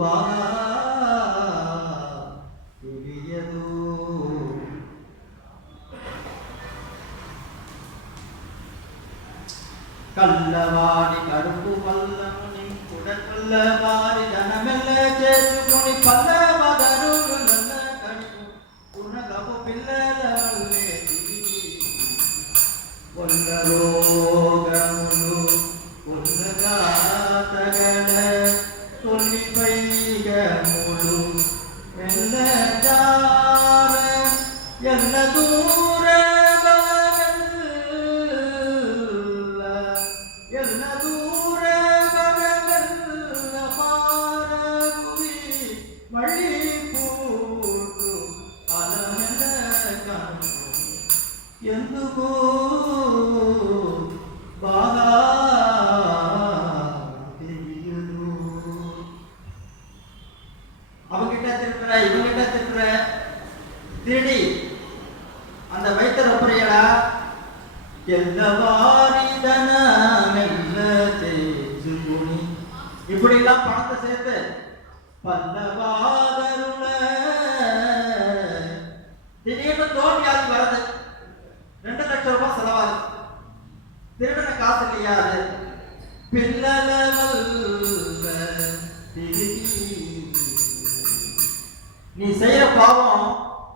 బాగా తెలియదు కల్లవాడి కడుపు పల్లము నింపుడ కల్లవాడి ధనమెల్ల చేసుకుని పల్ల బదరులు నల్ల కడుపు ఉన్నగపు పిల్లల వల్లే తిరిగి కొల్ల రోగములు కొల్లగా తగల తొలి పైగములు ఎల్ల జార ఎల్ల దూర ఎందుకు బాగా తెలియదు. அவங்கிட்ட திருடுற, இவங்கிட்ட திருடுற, திருடி அந்த வைத்த ரொப்பரையடா இப்படி எல்லாம் பணத்தை சேர்த்து பல்லவாதருள திடீர்னு தோல் வியாதி வருது, 2 லட்சம் ரூபாய் செலவாகுது, திருடன காசு இல்லையா, அது பிள்ளல நீ செய்யற பாவம்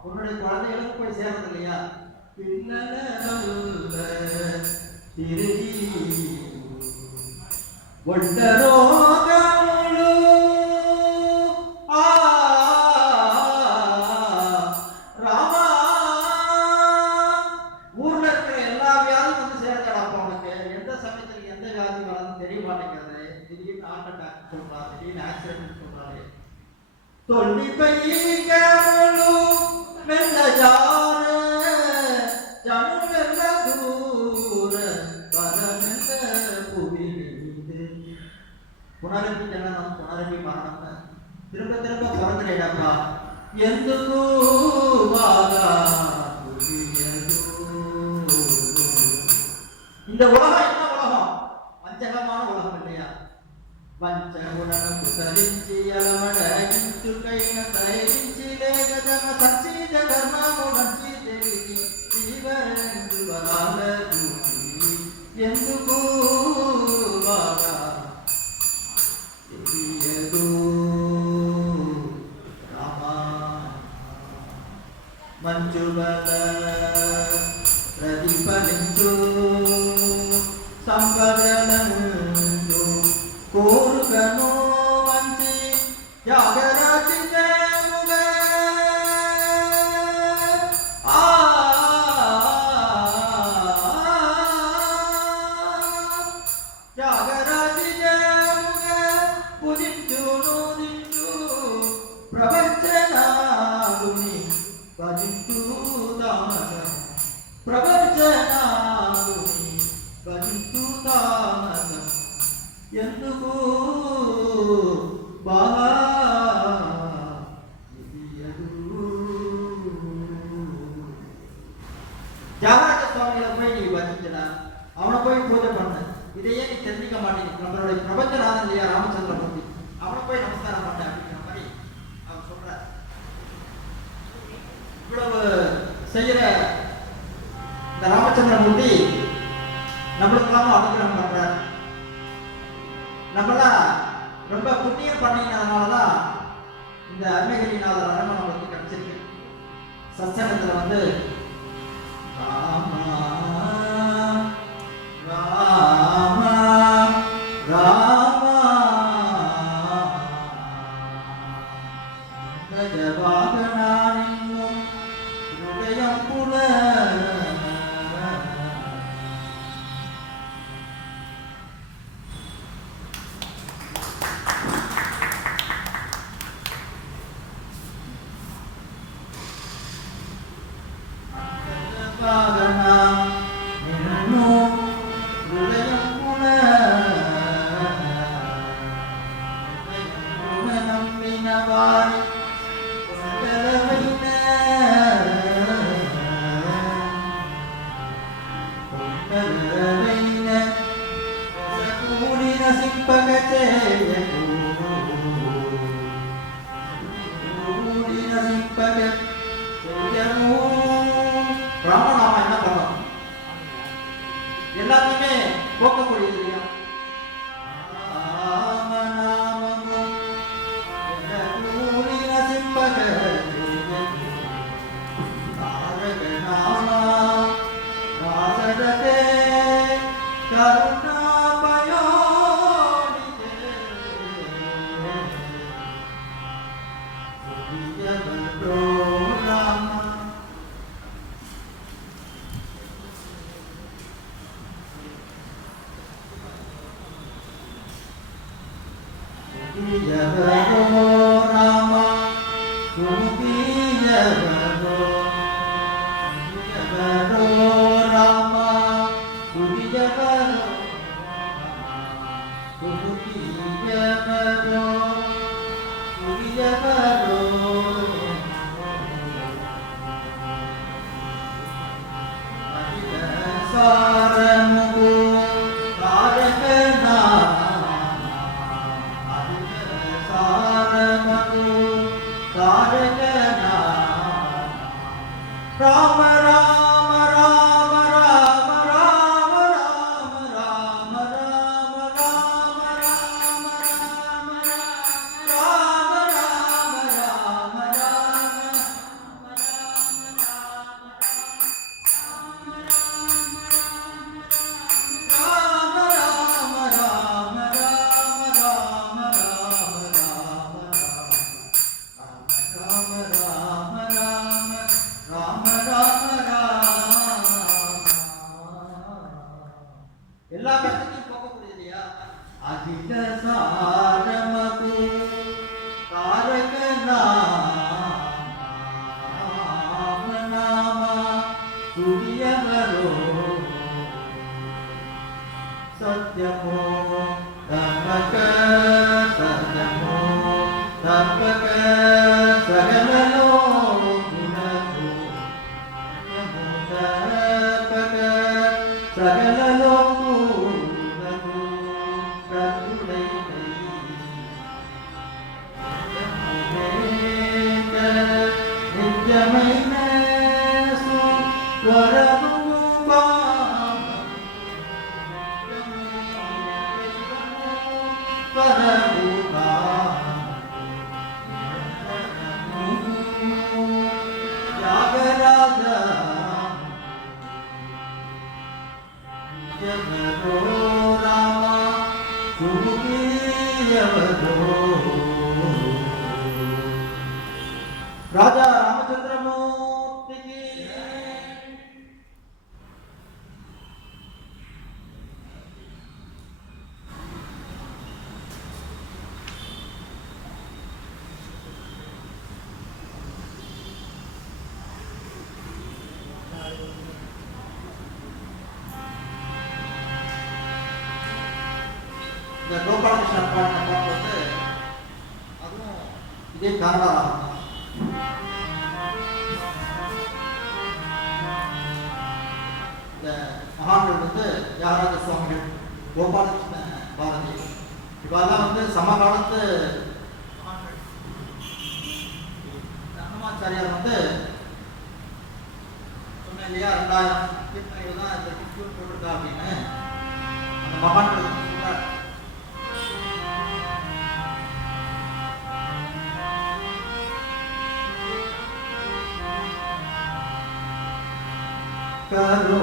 உன்னுடைய குழந்தைகளுக்கு போய் சேர்றது இல்லையா, பிள்ளல ஒட்டரோகமுழு ராமா ஊர்ல இருக்கிற எல்லா வியாதியும் வந்து சேர்ந்தடா. உனக்கு எந்த சமயத்துல எந்த வியாதி வராதுன்னு தெரிய மாட்டேங்கிறது. திடீர்னு ஹார்ட் அட்டாக் சொல்றா, திடீர்னு ஆக்சிடென்ட் சொல்றாரு. தொல்லி பைகமுழு மெல்ல ஜார ஜனு மெல்ல தூர பரமெல்ல புவிது புனரப்பி ஜனனம் புனரப்பி மரணம், திரும்ப திரும்ப பிறந்துடப்பா. ఎందుకు బాగా இந்த உலகம் என்ன உலகம்? வஞ்சகமான உலகம் இல்லையா? వంచగుణము సరించి అలమడగించు కైన సైరించి లేగదమ సంచీత ధర్మము నంచి తెలిగి జీవనందు బలాల దూకి ఎందుకు బాగా తెలియదు రామా. మంచు బల ప్రతిఫలించు సంపదలందు కోరుకను వంచి త్యాగరాజి జయముగ త్యాగరాజి జయముగ పూజించు నూదించు ప్రపంచనాగుని భజించు తామసం, ప్రపంచనాగుని భజించు తామసం ఎందుకు బాగా తెలియదు. தியாகராஜ சுவாமிகளை போய் நீ வச்சிட்டா, அவனை போய் பூஜை பண்ண, இதையே நீ தெரிஞ்சிக்க மாட்டேங்க. நம்மளுடைய பிரபஞ்சநாதன் இல்லையா ராமச்சந்திரமூர்த்தி, அவனை போய் நமஸ்காரம் பண்ண அப்படிங்கிற மாதிரி அவர் சொல்ற. இவ்வளவு செய்யற இந்த ராமச்சந்திரமூர்த்தி நம்மளுக்கெல்லாம் அனுகிரகம் பண்றார். நம்மளாம் ரொம்ப புண்ணியம் பண்ணினதுனாலதான் இந்த அருணகிரிநாதர் அரண்மனை நம்மளுக்கு கிடைச்சிருக்கு. சத்சங்கத்துல வந்து ராமா ராமா ராமா கஜவாகனானின்னும் ஹிருதயம் புல Bhagana ராமநாமம் என்ன பண்ணும்? எல்லாத்தையுமே போக்கக்கூடியது இல்லையா? எல்லா கஷ்டத்தையும் போக்கக்கூடியது இல்லையா? அதிக சாரமது தாரக நாம துரியவரோ சத்யமோ தர்மக சத்யமோ தர்மக சகலோ குணகோ தர்மக சகலோ ராஜா ராமச்சந்திரமூர்த்திக்கு இந்த கோபாலகிருஷ்ணன் பாடின பாட்டு வந்து அதுவும் இதே காரணம். இந்த மகான்கள் வந்து தியாகராஜ சுவாமிகள், கோபாலகிருஷ்ண பாரதி, இவெல்லாம் வந்து சமகாலத்து மகான்கள். அன்னமாச்சாரியார் வந்து சொன்னேன் இல்லையா, 2000 கீர்த்தனைகள் தான் இந்த டியூன் போட்டிருக்கா அப்படின்னு. அந்த மகான்கள் வந்து சொல்றார், करो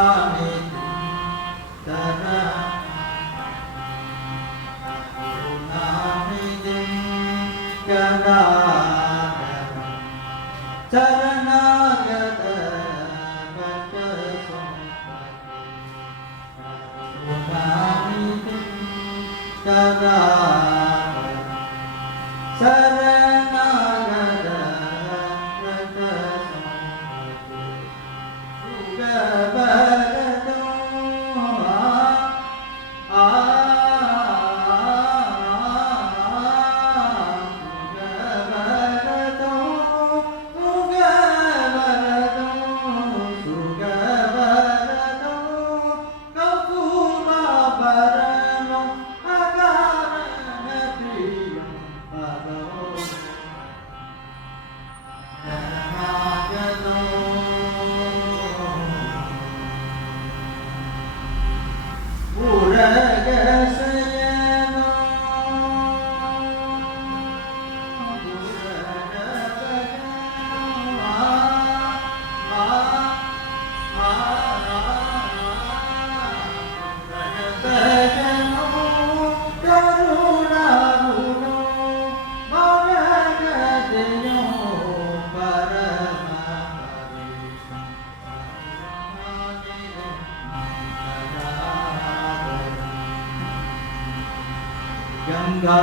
करुणानिधि चरणागत सदा शरणागत सुगबरदो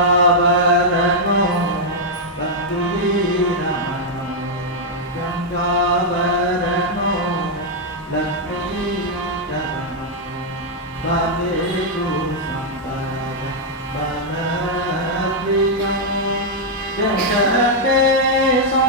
गंगावरनो बंदीरमनो गंगावरनो लक्ष्मीधरनो बाबेगु संपद बलप्रियं वेंकटेशो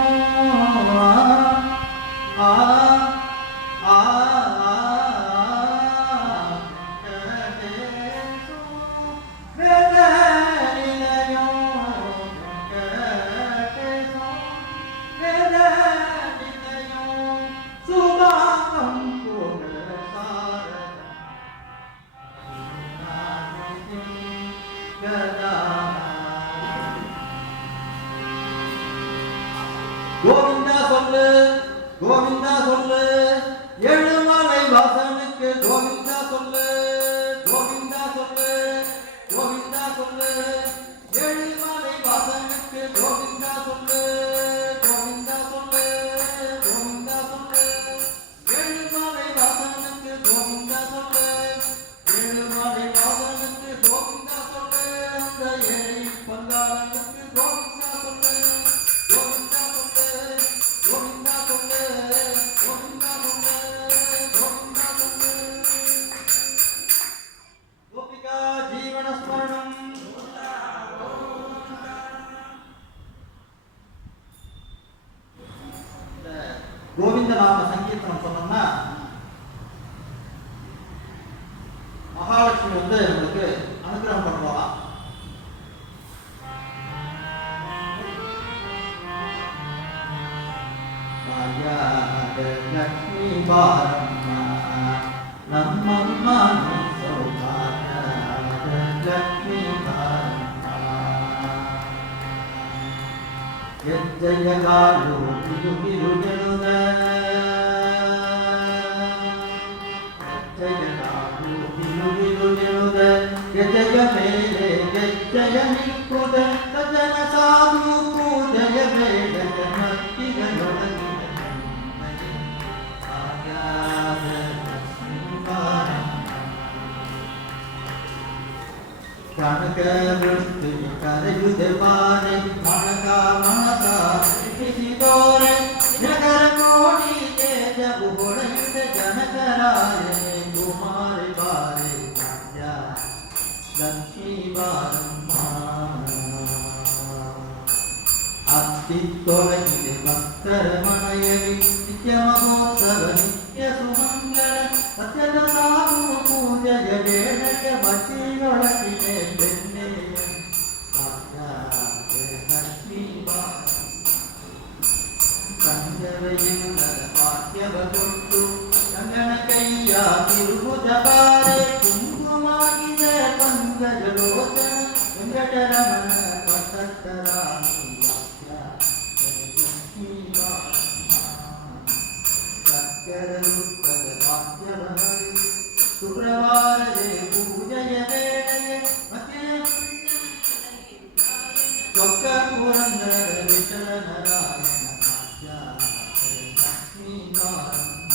கோவிந்தா சொல்லு கோவிந்தா சொல்லு ஏழுமலை வாசனுக்கு கோவிந்தா சொல்லு கோவிந்தா சொல்லு கோவிந்தா சொல்லு ஏழுமலை வாசனுக்கு கோவிந்தா சொல்லு கோவிந்தா சொல்லு கோவிந்தா சொல்லு ஏழுமலை வாசனுக்கு கோவிந்தா சொல்லு ஏழுமலை வாசனுக்கு கோவிந்தா சொல்லு அந்த ஏழை பங்காளனுக்கு கோவிந்தா சொல்லு கோவிந்தா சொல்லு கோவிந்தா சொல்லு கோவிந்தா சொல்லு கோவிந்தா சொல்லு கோபிகா ஜீவன ஸ்மரணம் கோவிந்த நாம சங்கீர்த்தனம் சொன்னோம்னா மகாலட்சுமி வந்து நம்மளுக்கு அனுகிரகம் பண்ணுவாங்க. லக்ஷ்மி பாரம்மா நம்மம்மா சௌபாகிய லக்ஷ்மி பாரம்மா ಜಯಗಾಲು ತಿರುಗಿರುಗೆನುದ ಜಯಗಾಲು ತಿರುಗಿರುಗೆನುದ ಗೆಜಯ ಮೇಲೆ ಗೆಜ್ಜಯ ನಿಕ್ಕುದ ಸಜನ ಸಾಧು ಪೂಜಯ ಬೇಡ ಮತ್ತಿಗನೊಡಗಿದ ಕನಕ ವೃತ್ತಿ ಕರೆಯುದೆ ಬಾರೆ ಮನಕ ಮನಕ ಕಿಸಿದೋರೆ ನಗರ ಕೋಟಿ ತೇಜವು ಹೊಳೆಯುತ್ತ ಜನಕರಾಯನೆ ಕುಮಾರಿ ಬಾರೆ ರಾಜ್ಯ ಲಕ್ಷ್ಮೀ ಬಾರಮ್ಮ ಅತ್ತಿತ್ತೊಳಗಿದೆ ಭಕ್ತರ ಮನೆಯಲ್ಲಿ ನಿತ್ಯ ಮಹೋತ್ಸವ ನಿತ್ಯ ಸುಮಂಗಳ ಸತ್ಯದ ಸಾಧು ಪೂಜೆಯ ಬೇಡಕ್ಕೆ ಬಚ್ಚಿಯೊಳಗಿದೆ ಬೆನ್ನೆಯ ಲಕ್ಷ್ಮೀ ಸಂಜವೆಯಿಲ್ಲದ ಪಾಠ್ಯವ ಕೊಟ್ಟು ಗಂಗನ ಕೈಯ ತಿರುಗುದ ಬಾರೆ ಕುಂಕುಮಾಗಿದೆ ಪಂಕಜ ಲೋಚನ ವೆಂಕಟರಮಣ ಪಟ್ಟರಾಮಿ ಶುಕ್ರವಾರದೇ ಪೂಜೆಯ ವೇಳೆಗೆ ಮತ್ತೆ ಚೊಕ್ಕ ಪುರಂದರ ವಿಠಲನ ರಾಯಣ ಲಕ್ಷ್ಮೀ ನಾರಾಯಣ.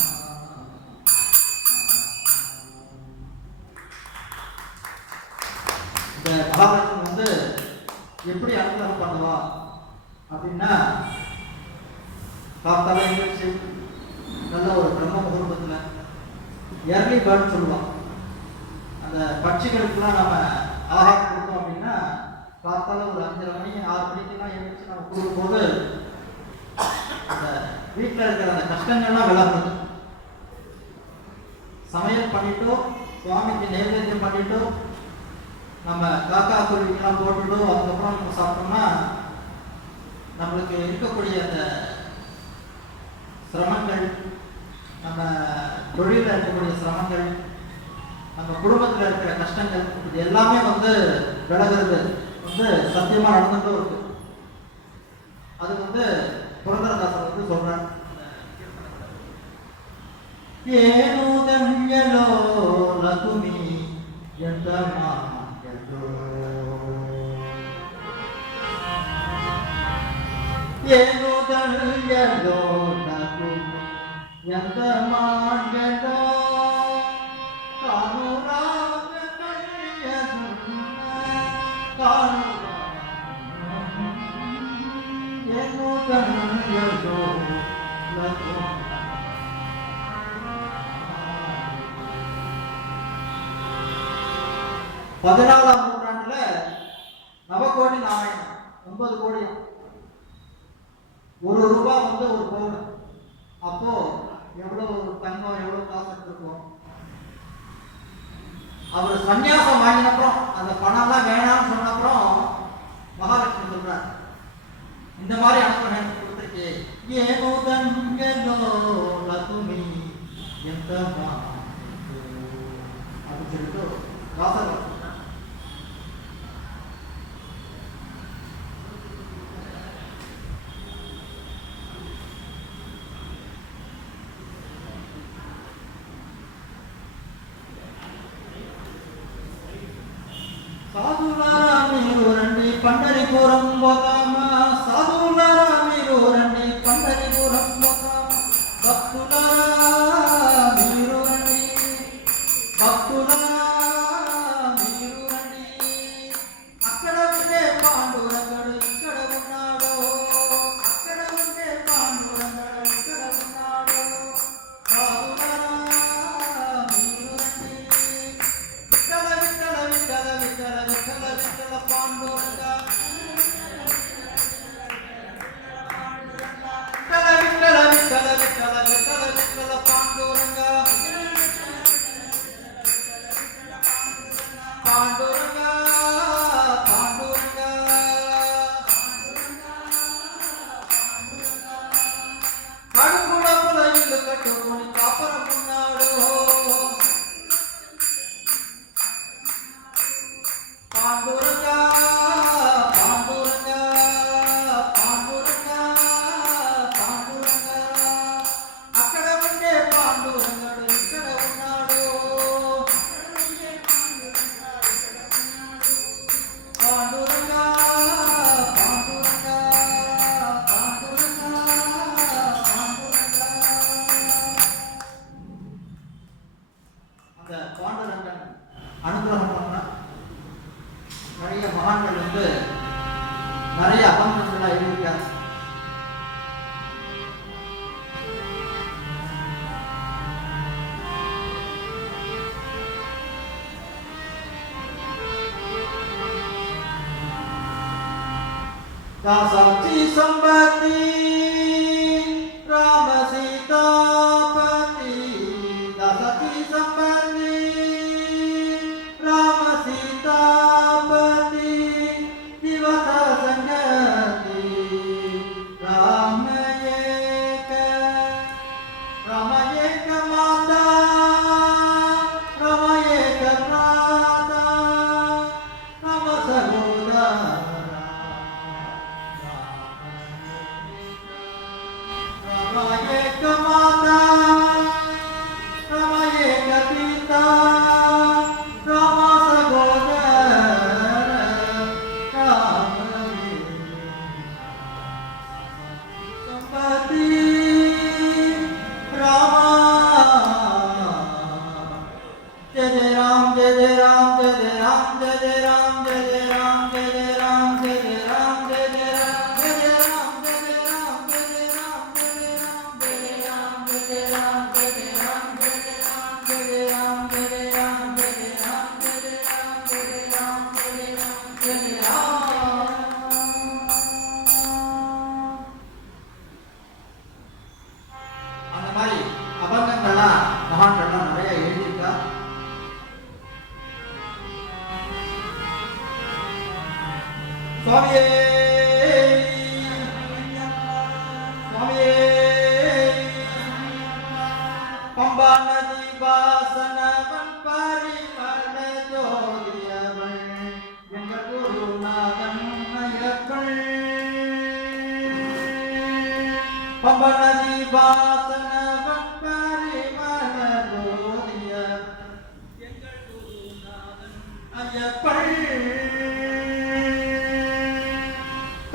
இந்த மகாலட்சுமி வந்து எப்படி அனுகிரகம் பண்ணுவா அப்படின்னா, காத்தால எழுந்திரிச்சு நல்ல ஒரு பிரம்ம முகூர்த்தத்தில் எர்லி பேர்ட் சொல்லுவான். அந்த பட்சிகளுக்கெல்லாம் நம்ம ஆகாரம் கொடுத்தோம் அப்படின்னா காத்தால ஒரு 5:30 மணி 6 மணிக்கெல்லாம் எழுந்திரிச்சு நம்ம கொடுக்கும்போது அந்த வீட்டில் இருக்கிற அந்த கஷ்டங்கள்லாம் விளக்குது. சமையல் பண்ணிட்டோ, சுவாமிக்கு நைவேத்தியம் பண்ணிட்டோ, நம்ம காக்கா குருவிக்கெல்லாம் போட்டுட்டோ அதுக்கப்புறம் நம்ம சாப்பிட்டோம்னா நம்மளுக்கு இருக்கக்கூடிய அந்த சிரமங்கள், நம்ம தொழிலில் இருக்கக்கூடிய சிரமங்கள், நம்ம குடும்பத்தில் இருக்கிற கஷ்டங்கள், இது எல்லாமே வந்து விலகிறது வந்து சத்தியமாக நடந்துட்டும் இருக்கு. அது வந்து புரந்தரதாசர் வந்து சொல்றார், ஏனோ தஞ்சலோ லகுமி யந்தமா ஏனோ தஞ்சலோ லகுமி யந்தமா பதினாலாம் நூற்றாண்டுல நவகோடி நாராயணம் 9 கோடியும், ₹1 வந்து ஒரு பவுன். அப்போ எவ்வளவு தங்கம், எவ்வளவு காசு எடுத்துருக்கோம். அவர் சன்னியாசம் வாங்கினப்புறம் அந்த பணம்லாம் வேணாம்னு சொன்னப்புறம் மகாலட்சுமி சொல்றார், இந்த மாதிரி அனுப்ப எனக்கு கொடுத்துருக்கு, ஏனோ தங்கலோ லகுமி எந்தமா அப்படின்னு சொல்லிட்டு வாசகம். సాధులారా మీరు రండి పండరిపురం పోతామా, సాధులారా మీరు రండి పండరిపురం పోతామా, భక్తులారా మీరు రండి, భక్తులారా మీరు రండి, అక్కడ ఉండే పాండురంగడు ఇక్కడ ఉన్నాడు, అక్కడ ఉండే పాండురంగడు ఇక్కడ ఉన్నాడు, సాధులారా మీరు రండి, విఠల విఠల విఠల విఠల విఠల విఠల పాండురంగ, విఠల విఠల విఠల విఠల విఠల పాండురంగ, పాండురంగ పాండురంగ, కడుపుడముల ఇల్లు కట్టుకొని కాపురమున్నాడు, పాండురంగ పాండురంగ పాండురంగ పాండురంగ, అక్కడ ఉండే పాండురంగడు ఇక్కడ ఉన్నాడు, పాండురంగ పాండురంగ పాండురంగ పాండురంగ. அந்த பாண்டுரங்கன் அனுகிரகம் பண்ண நிறைய மகான்கள் வந்து நிறைய அபங்கங்களா எழுதியிருக்காங்க. दासाची संपत्ती राम सीतापती, दासाची संपत्ती राम सीतापती, दिवस संगती राम एक माता, राम एक प्राता, राम सहोदरा, சுவாமியே சுவாமியே பம்பா நதி வாசனவன் பரிமள ஜோதியவன் எங்கள் குருநாதன் ஐயப்பன் பம்பா நதி வாசனவன் பரிமள ஜோதியவன் எங்கள் குருநாதன் ஐயப்பன்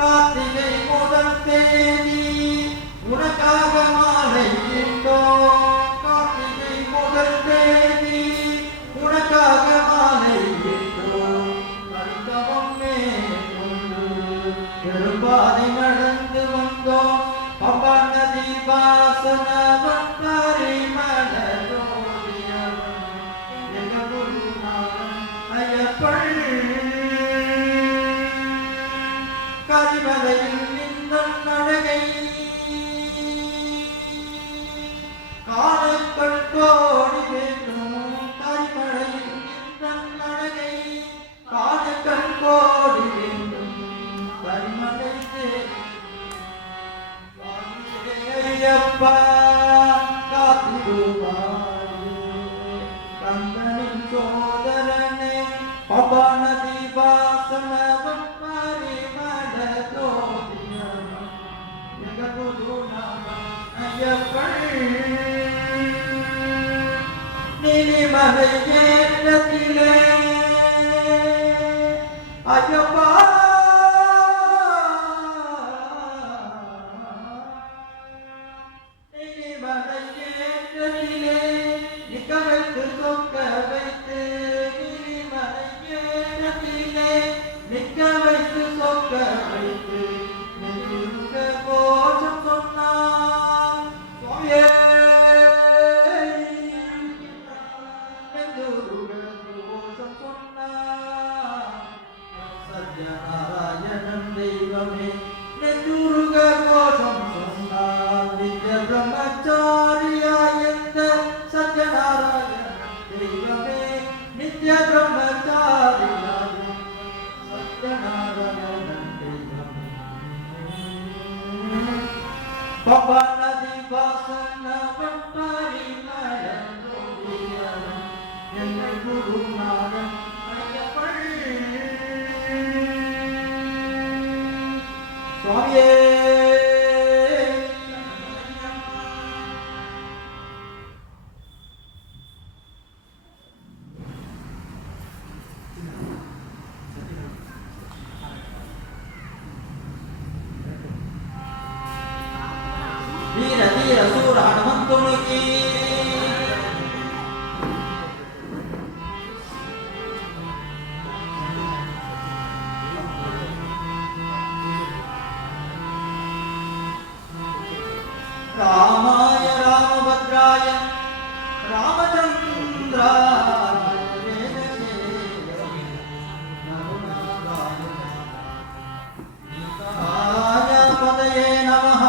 கார்த்திகை முதல் தேதி உனக்காக மாலை இட்டோம் கார்த்திகை முதல் தேதி உனக்காக மாலை இட்டோம் கருத்தவம் மேற்கொண்டு பெரும்பாதை நடந்து வந்தோம் பம்பா நதி வாசனவன் பரிமள ஜோதியவன் எங்கள் குருநாதன் ஐயப்பன் கரிமலையில் நின்றன் அழகை காணக்கள் கோடி வேண்டும் கரிமலையில் நின்றன் அழகை காணக்கள் கோடி வேண்டும் கரிமலை ஐயப்பா காத்திடுவாயே கந்தனின் சோதரனே பம்பா நதி வாசனவன் பரிமள ஜோதியவன் எங்கள் குருநாதன் ஐயப்பன் நீலிமலை ஏற்றத்திலே ஐயப்பா நீலிமலை ஏற்றத்திலே நிற்க வைத்து சொக்க வைத்து நீலிமலை ஏற்றத்திலே நிற்க வைத்து சொக்க வைத்து நெஞ்சுருக கோஷம் சொன்னான் சுவாமியே நெஞ்சுருக கோஷம் சொன்னான் சத்யநாராயணன் தெய்வமே நெஞ்சுருக கோஷம் சொன்னான் நித்ய பிரம்மச்சாரியாயந்த சத்யநாராயணன் தெய்வமே நித்ய பிரம்மச்சாரியாயந்த சத்யநாராயணன் தெய்வமே பம்பா நதி வாசனவன் பரிமள ஜோதியவன் எங்கள் குருநாதன் ஐயப்பன் சுவாமியே வீர வீர சூர ஹனுமந்துனுக்கு ராமாய ராமபத்ராய ராமச்சந்திராய ராய பதயே நமஹ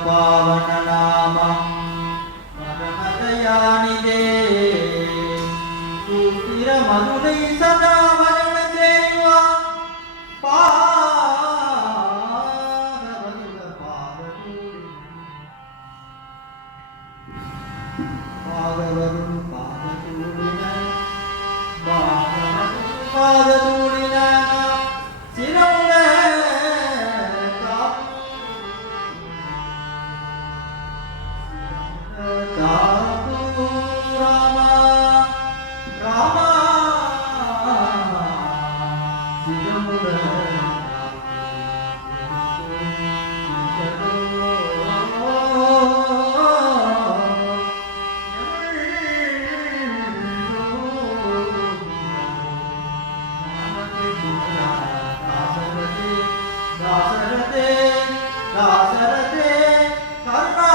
பாவன நாம பரமதயாநிதே சூத்திர மதுரை சதா வரண தேவா பாகவதுல பாகதூரி பாகவது பாகதூரின பாகவது பாகதூரின சிரமுல காத்து ராமா ராமா சிரமுல தாசரதே தாசரதே கருணா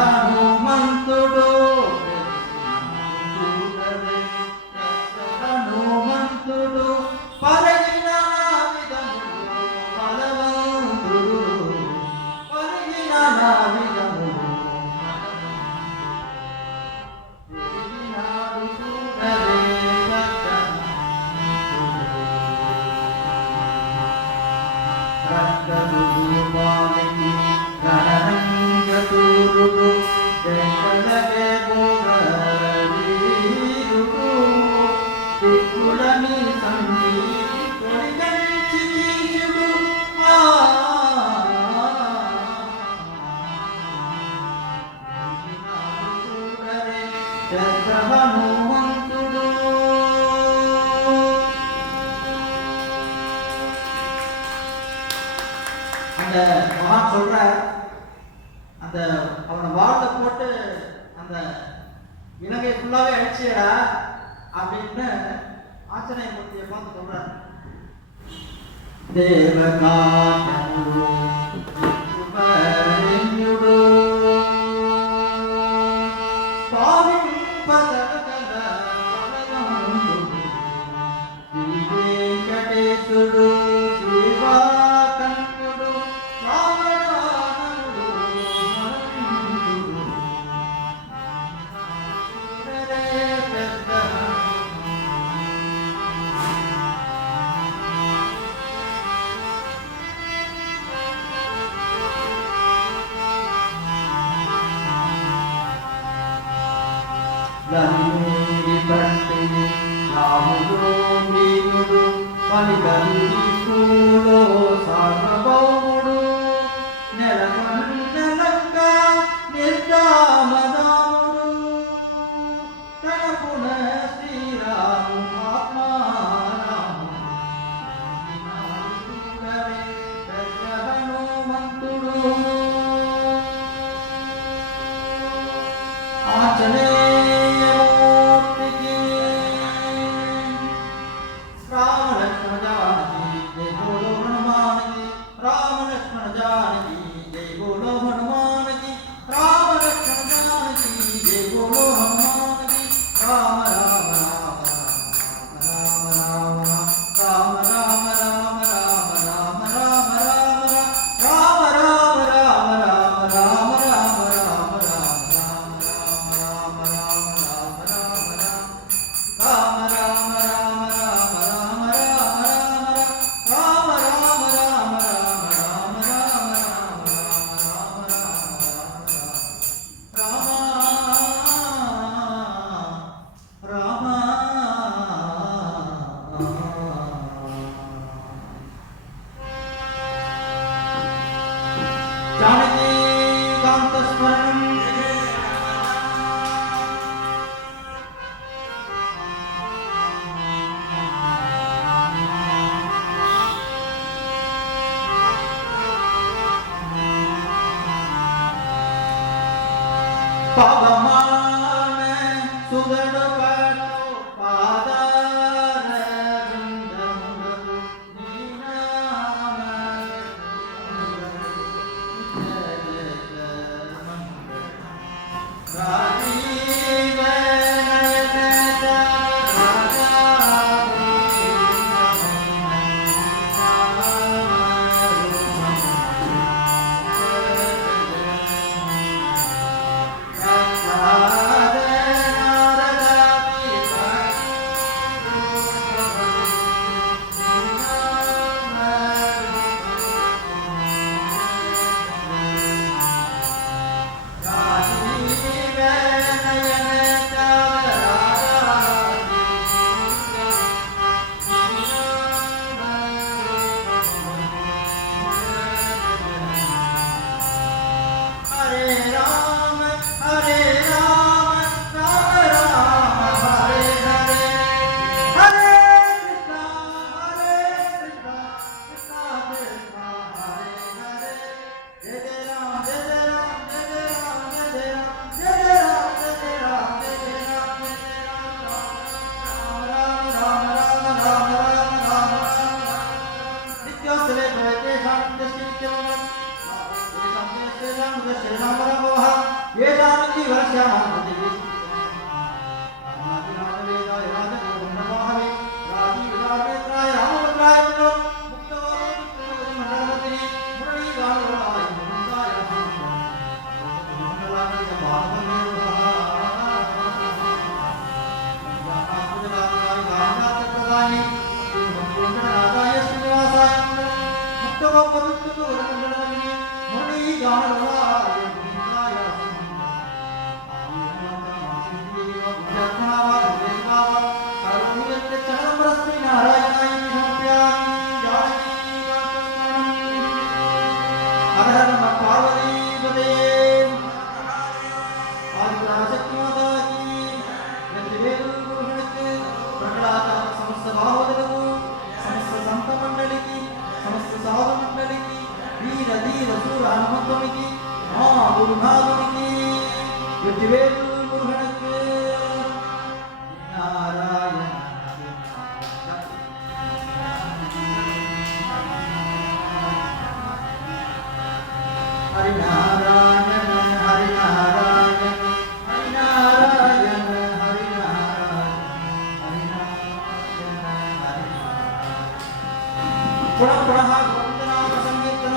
హనుమంతుడు பெற்ற ஹனுமந்துடு. அந்த மகான் சொல்ற அந்த அவனை வாழை போட்டு அந்த இலங்கை ஃபுல்லாவே அழிச்சியடா அப்படின்னு ஆச்சரியமூர்த்தியை பார்த்து சொல்றார். தேவகாந்தமுடு சுபரஞ்சுடு பாவிம் பதகல பலகமுடு வெங்கடேசுடு Siva கண்ணுடு ராமராமனுடு மரணிந்துடு Lamiri patti ramudu minudu paligari kulo sarvaumudu nelamannalanka nirdamadamudu tanapuna Sri Ramu Atma Ramu Nare Petra Hanumantudu Achane Pavamana Sudana Pano Padara Vindamadu Ninama Rajiva Nayata Parvati Pade Adiparaşakti Mata ki Vetrivel